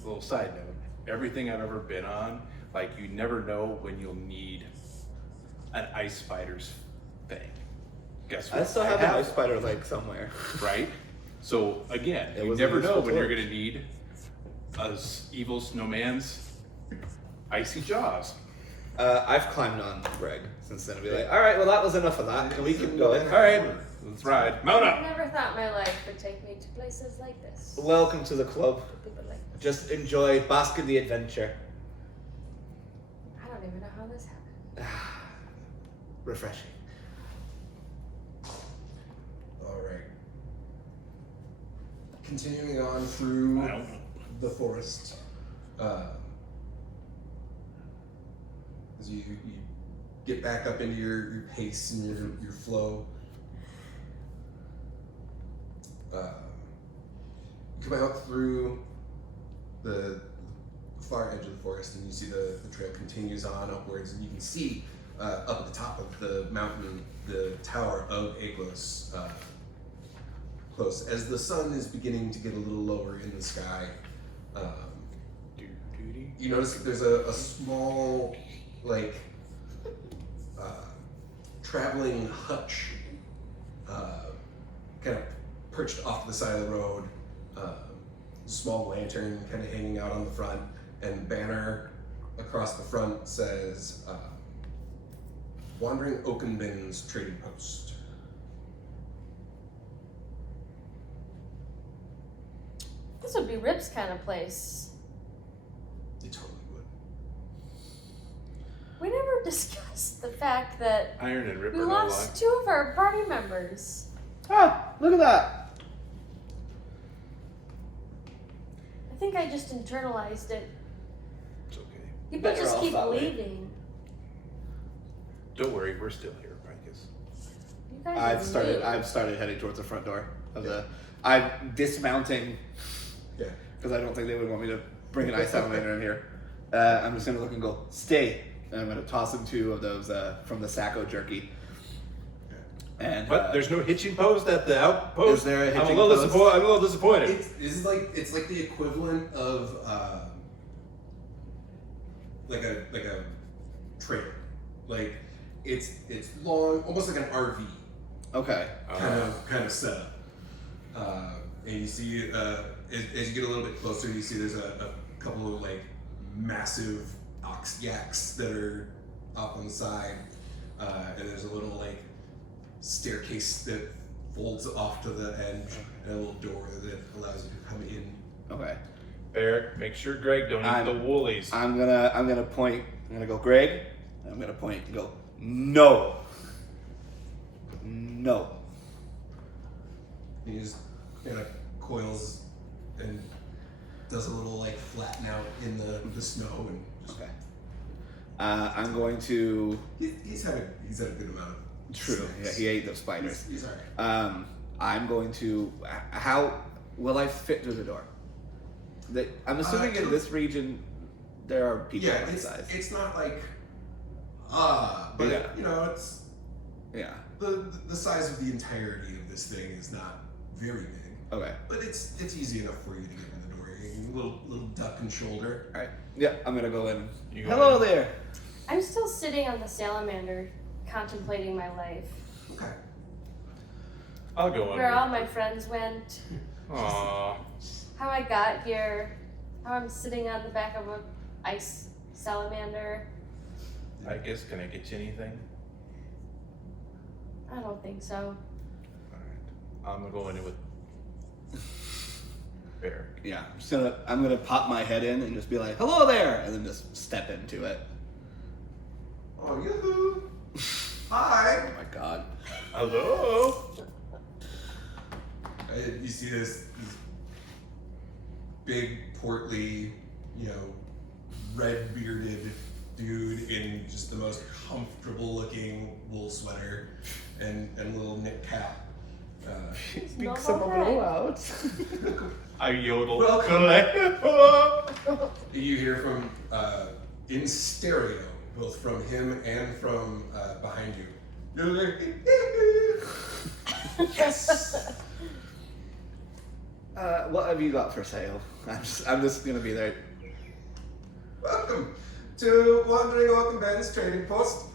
little side note. Everything I've ever been on, like you never know when you'll need an ice spider's thing. Guess what? I still have an ice spider leg somewhere. Right? So again, It you was a never know useful when you're torch. gonna need a evil snowman's icy jaws. I've climbed on Greg since then. I'll be like, "All right, well that was enough of that. Can we keep going?" All right, let's ride. Mount I up. never thought my life would take me to places like this. Welcome to the club. People like this. Just enjoy, bask in the adventure. I don't even know how this happened. Refreshing. All right. continuing on through I don't know. the forest, as you get back up into your pace and your flow. You come out through the far edge of the forest, and you see the trail continues on upwards, and you can see up at the top of the mountain the tower of Aglos, close. As the sun is beginning to get a little lower in the sky, you notice that there's a small, like, traveling hutch, kind of perched off to the side of the road, small lantern kind of hanging out on the front, and the banner across the front says, Wandering Oakenbin's Trading Post. This would be Rip's kind of place. It totally would. We never discussed the fact that Iron and Rip we are no lost lie. 2 of our party members. Ah, look at that. I think I just internalized it. It's okay. People Better just off keep that way. leaving. Don't worry, we're still here, Marcus. You guys I've started heading towards the front door of the. I'm dismounting. Yeah. Because I don't think they would want me to bring an ice salamander in here. I'm just gonna look and go, stay. And I'm gonna toss him 2 of those from the Sacco jerky. And But there's no hitching post at the outpost. Is there a I'm hitching a little post? I'm a little disappointed. It's like the equivalent of like a trailer. Like it's long, almost like an RV okay. kind of setup. And you see as you get a little bit closer, you see there's a couple of like massive ox yaks that are up on the side, and there's a little like staircase that folds off to the edge, and a little door that allows you to come in. Okay. Berric, make sure Greg don't eat the woolies. I'm gonna point. I'm gonna go, Greg. And I'm gonna point and go, no. No. He just kind of coils and does a little like flatten out in the snow and just, Okay. I'm going to. he's had a good amount of True. snacks. Yeah, he ate those spiders. He's alright. I'm going to. How will I fit through the door? I'm assuming in this region there are people Yeah, my size. it's not like but Yeah. you know it's Yeah. the size of the entirety of this thing is not very big, Okay. but it's easy enough for you to get in the door. You can little duck and shoulder. All right. Yeah, I'm gonna go in. You go Hello in. there. I'm still sitting on the salamander, contemplating my life. Okay. I'll go Where all on. my friends went, Aww. how I got here, how I'm sitting on the back of a ice salamander. I guess, can I get you anything? I don't think so. Alright. I'm gonna go in with Berric. Yeah. I'm gonna pop my head in and just be like, "Hello there," and then just step into it. Oh, yoo-hoo! Hi! Oh my god. Hello? You see this big, portly, red bearded dude in just the most comfortable looking wool sweater and little knit cap. No way. out. I yodel. Welcome. You hear from in stereo, both from him and from behind you. Yes. What have you got for sale? I'm just gonna be there. Welcome to Wandering Oakenben's Trading Post.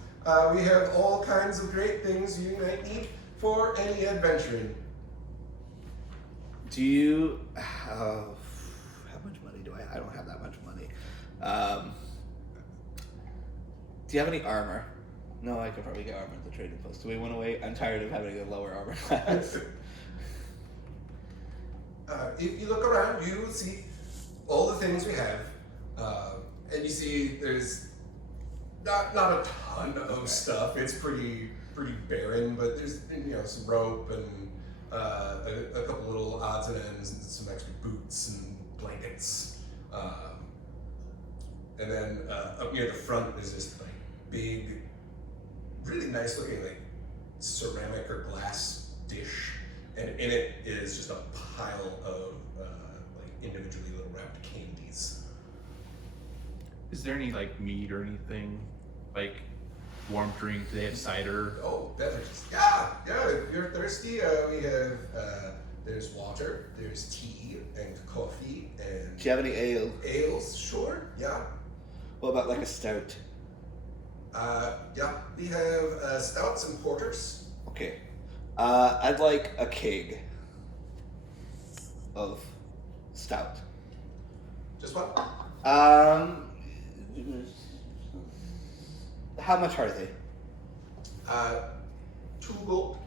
We have all kinds of great things you might need for any adventuring. Do you? How much money do I? I don't have that much money. Do you have any armor? No, I could probably get armor at the trading post. Do we want to wait? I'm tired of having a lower armor class. If you look around, you will see all the things we have, and you see there's not a ton of stuff. It's pretty barren, but there's some rope and a couple little odds and ends, and some extra boots and blankets. And then up near the front is this like big, really nice looking like ceramic or glass dish, and in it is just a pile of like individually little wrapped candies. Is there any like meat or anything? Like warm drink? Do they have cider? Oh, beverages. Yeah. If you're thirsty, we have there's water, there's tea and coffee and. Do you have any ale? Ales? Sure. Yeah. What about like a stout? Yeah. We have stouts and porters. Okay. I'd like a keg of stout. Just what? How much are they? 2 gold.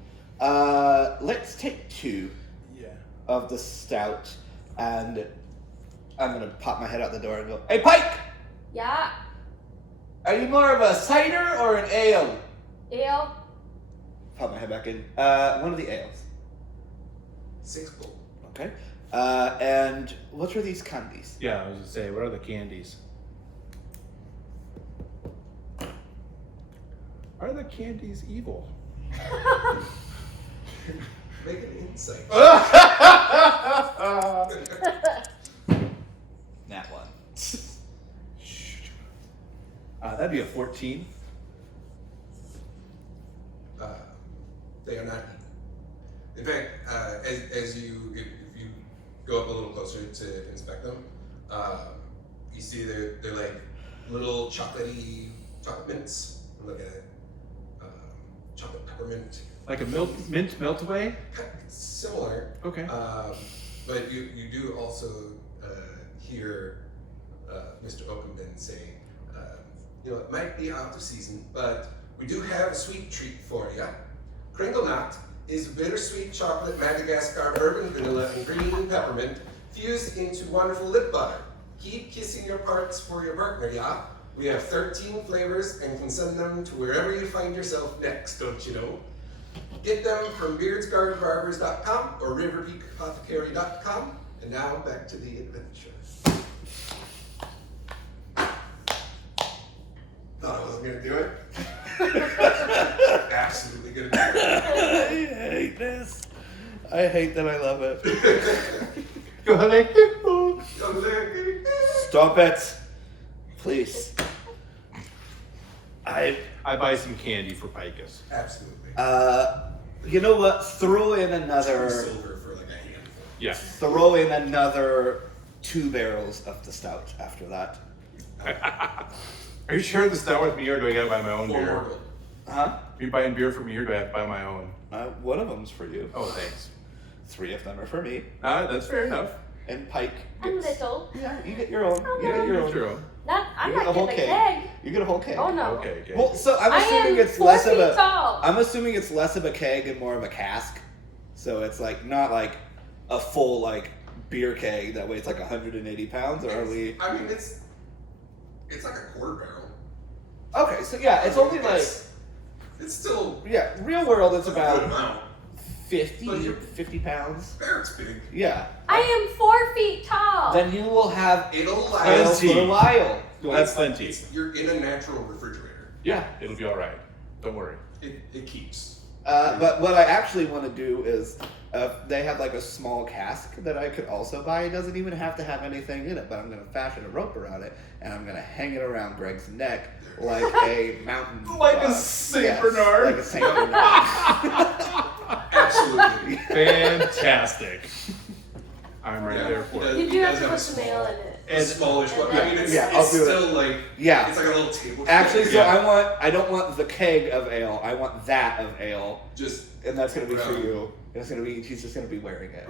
Let's take 2 Yeah. of the stout, and I'm gonna pop my head out the door and go, "Hey, Pike! Yeah. Are you more of a cider or an ale?" Ale. Pop my head back in. One of the ales. 6 gold. Okay. And what are these candies? Yeah, I was gonna say, what are the candies? Are the candies evil? Make an insight. That one. That'd be a 14. They are not evil. In fact, as you, if you go up a little closer to inspect them, you see they're like little chocolate mints. Look at it. Chocolate peppermint. Like a mint melt away? It's similar. Okay. But you do also hear Mr. Oakenben say, it might be out of season, but we do have a sweet treat for you. Kringle Knot is bittersweet chocolate Madagascar bourbon, vanilla, and green peppermint fused into wonderful lip butter. Keep kissing your parts for your partner, yeah? We have 13 flavors and can send them to wherever you find yourself next, don't you know? Get them from beardsgaardbarbers.com or riverpeakapothecary.com. And now back to the adventure. Thought I wasn't going to do it. Absolutely going to do it. I hate this. I hate that I love it. Go ahead. Stop it. Please. I buy some candy for Picus. Absolutely. You know what? Throw in another. Silver for like a handful. Yeah. Throw in another 2 barrels of the stout after that. Are you sharing the stout with me, or do I gotta buy my own 4 beer? more gold. Huh? Are you buying beer for me, or do I have to buy my own? One of them's for you. Oh, thanks. 3 of them are for me. That's fair enough. And Pike I'm gets. little. Yeah, you get your own. Oh, You get your own. True. I'm You not get a whole getting a keg. keg. You get a whole keg. Oh no. Okay. Well, so I'm I assuming am it's 4 less of feet a. tall. I'm assuming it's less of a keg and more of a cask. So it's like not like a full like beer keg that weighs like 180 pounds, or are we? I mean, it's like a quarter barrel. Okay, so yeah, it's only like It's still yeah, real world it's a good about amount. 50 pounds. Berric's big. Yeah. I am 4 feet tall. Then you will have It'll ale last. for a while. That's plenty. You're in a natural refrigerator. Yeah, it'll be all right. Don't worry. It keeps. But what I actually want to do is, they have like a small cask that I could also buy. It doesn't even have to have anything in it, but I'm going to fashion a rope around it, and I'm going to hang it around Greg's neck like a mountain. Like a Saint Bernard? Like a Saint Bernard. Absolutely. Fantastic. I'm right there for it. You do have to It put does some ale in it. A smallish one. I mean, it's I'll do still like Yeah. it's like a little table. Actually, so Yeah. I don't want the keg of ale. I want that of ale, just and that's going to be for you. It's going to be. She's just going to be wearing it.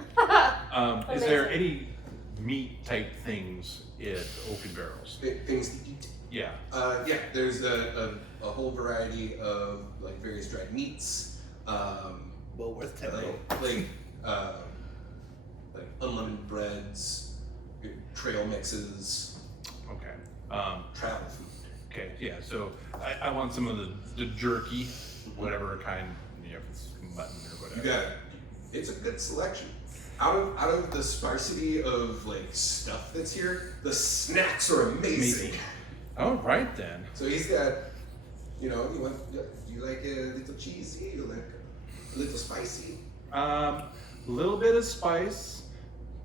Is there any meat type things in open barrels? things to eat. Yeah. Yeah, there's a whole variety of like various dried meats. Well worth 10 like unlimited breads, trail mixes, Okay. travel food. Okay. Yeah. So I want some of the jerky, whatever kind. If it's mutton or You whatever. got it. It's a good selection. Out of the sparsity of like stuff that's here, the snacks are amazing. All right then. So he's got, you like a little cheesy, you like a little spicy. A little bit of spice,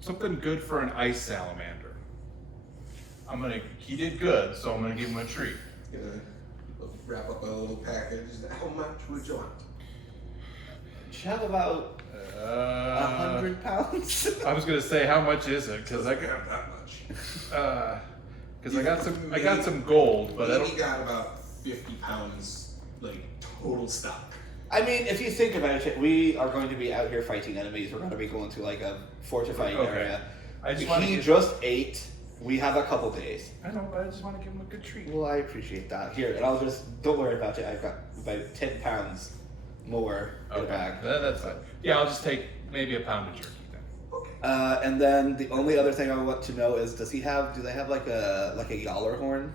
something good for an ice salamander. He did good, so I'm gonna give him a treat. Gonna wrap up a little package. How much would you want? Do you have about 100 pounds? I was gonna say, how much is it? Because I Not that much. got some gold, but I Maybe don't. got about 50 pounds, like total stock. I mean, if you think about it, we are going to be out here fighting enemies. We're going to be going to like a fortified Okay. area. I just want He to. just ate. We have a couple days. I know, but I just want to give him a good treat. Well, I appreciate that. Here, and don't worry about it. I've got about 10 pounds more in the bag. That's fine. Yeah, I'll just take maybe a pound of jerky then. Okay. And then the only other thing I want to know is, do they have like a yaller horn?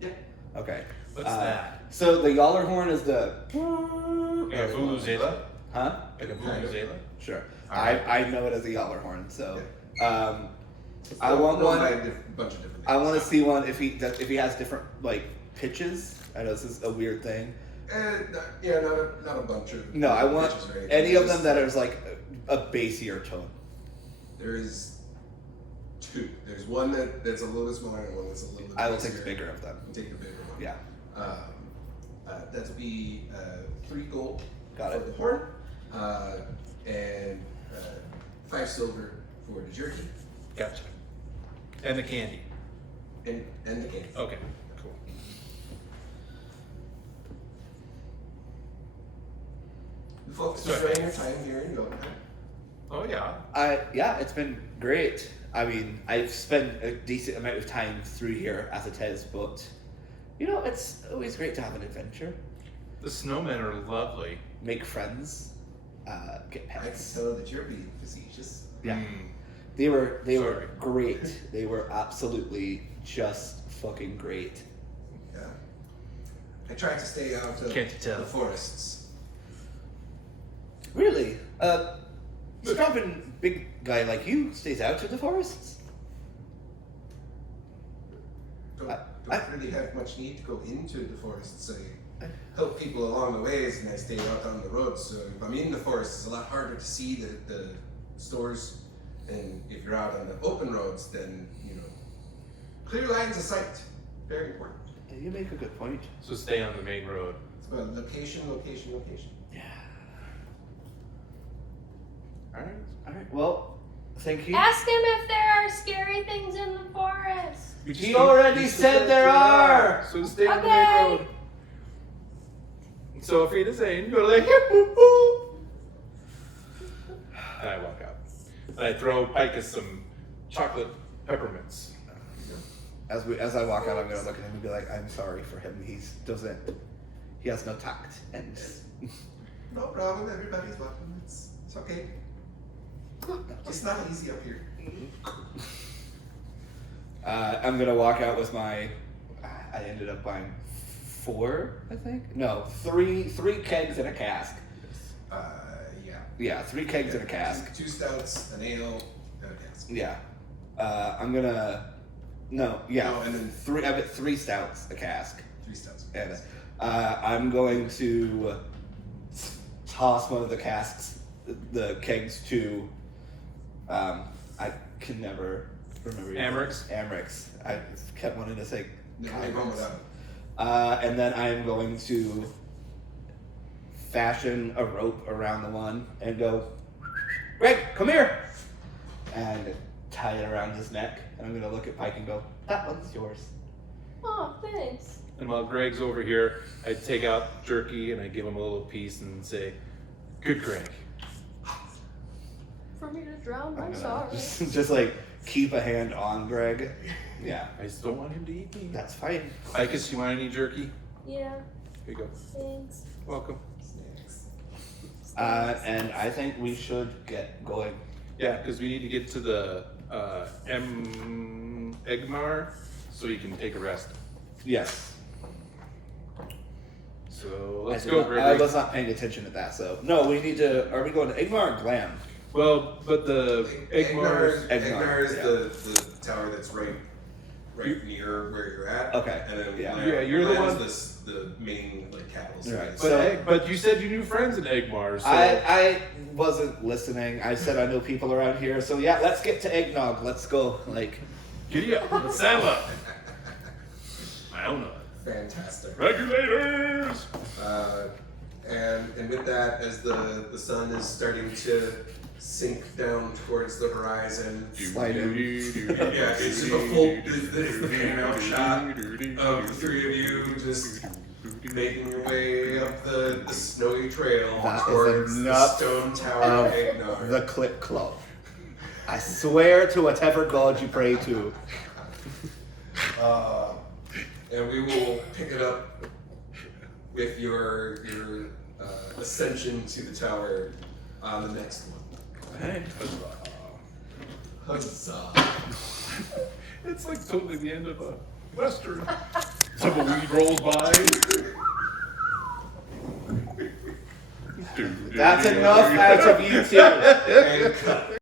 Yeah. Okay. What's that? So the yaller horn is the. Like a vuvuzela? Huh? Like a vuvuzela? Sure. Alright. I know it as a yaller horn. So, I They'll want go one. by a bunch of different I want to things. see one if he has different like pitches. I know this is a weird thing. Not a bunch of. No, I want pitches or anything. any of them Just- that is like a bassier tone. There is two. There's one that's a little bit smaller and one that's a little bit. I will take the bigger. bigger of them. We'll take the bigger one. Yeah, That'd be 3 gold got for it. the horn, and 5 silver for the jerky, Gotcha. And the candy. and the cake. Okay, cool. The folks Sorry. enjoying your time here in Yota. Oh yeah. Yeah, it's been great. I mean, I've spent a decent amount of time through here as it is, but it's always great to have an adventure, The snowmen are lovely. make friends, get I can pets. tell that you're being facetious. Yeah, Mm. they were Sorry. great. They were absolutely just fucking great. Yeah. I try to stay out of Can't you tell? the forests. Really, strapping big guy like you stays out of the forests. Don't I- really have much need to go into the forests. I help people along the ways, and I stay out on the roads. So if I'm in the forest, it's a lot harder to see the stores. And if you're out on the open roads, then clear lines of sight, very important. You make a good point. So stay on the main road. It's about location, location, location. Yeah. All right. All right. Well, thank you. Ask him if there are scary things in the forest. He already said there are. So stay on the Okay. main road. So Frida saying, you're like, hoo. And I walk out. And I throw Picus some chocolate peppermints. As I walk out, I'm gonna look at him and be like, "I'm sorry for him. He has no tact." And No problem, everybody's welcome. It's okay. It's not easy up here. I'm gonna walk out with my. I ended up buying 4, I think. No, 3 kegs and a cask. Yeah. Yeah, 3 kegs and a cask. 2 stouts, an ale, and a cask. Yeah. I'm gonna. No, yeah. Oh, and then 3. I've got 3 stouts, a cask, 3 stouts. and I'm going to toss one of the casks, the kegs to. I can never remember. Amrix. I kept wanting to say. Never leave home without it. And then I'm going to fashion a rope around the one and go, Greg, come here! And tie it around his neck. And I'm going to look at Pike and go, that one's yours. Oh, thanks. And while Greg's over here, I take out jerky and I give him a little piece and say, good Greg. For me to drown, I'm I'm sorry. gonna just like keep a hand on Greg. Yeah, I just don't want him to eat me. that's fine. Picus, you want any jerky? Yeah, Here you go. thanks. Welcome. Snacks. And I think we should get going. Yeah, because we need to get to the Egmar so you can take a rest. Yes. So let's I go, did not- I Berric. was not paying attention to that. So no, we need to. Are we going to Igmar or Glam? Well, but the Egmars. Egnar is yeah. the tower that's right near where you're at. Okay. And then Yeah. Yeah, you're the Glam's one- the main capital city. Right. But, So- but you said you knew friends in Egmar, so I wasn't listening. I said I know people around here. So yeah, let's get to Eggnog. Let's go. Like, giddy up, let's saddle up. Mount up. Fantastic. Regulators. And with that, as the sun is starting to sink down towards the horizon, slide in. yeah, it's just a full, it's the pan out shot of the three of you just making your way up the snowy trail That is towards the enough stone tower of of Egnar. the Clip Club. I swear to whatever god you pray to. And we will pick it up with your ascension to the tower on the next one. Hey. Huzzah! It's like totally the end of a western. Tumbleweed rolls by. That's enough out of you two. And cut.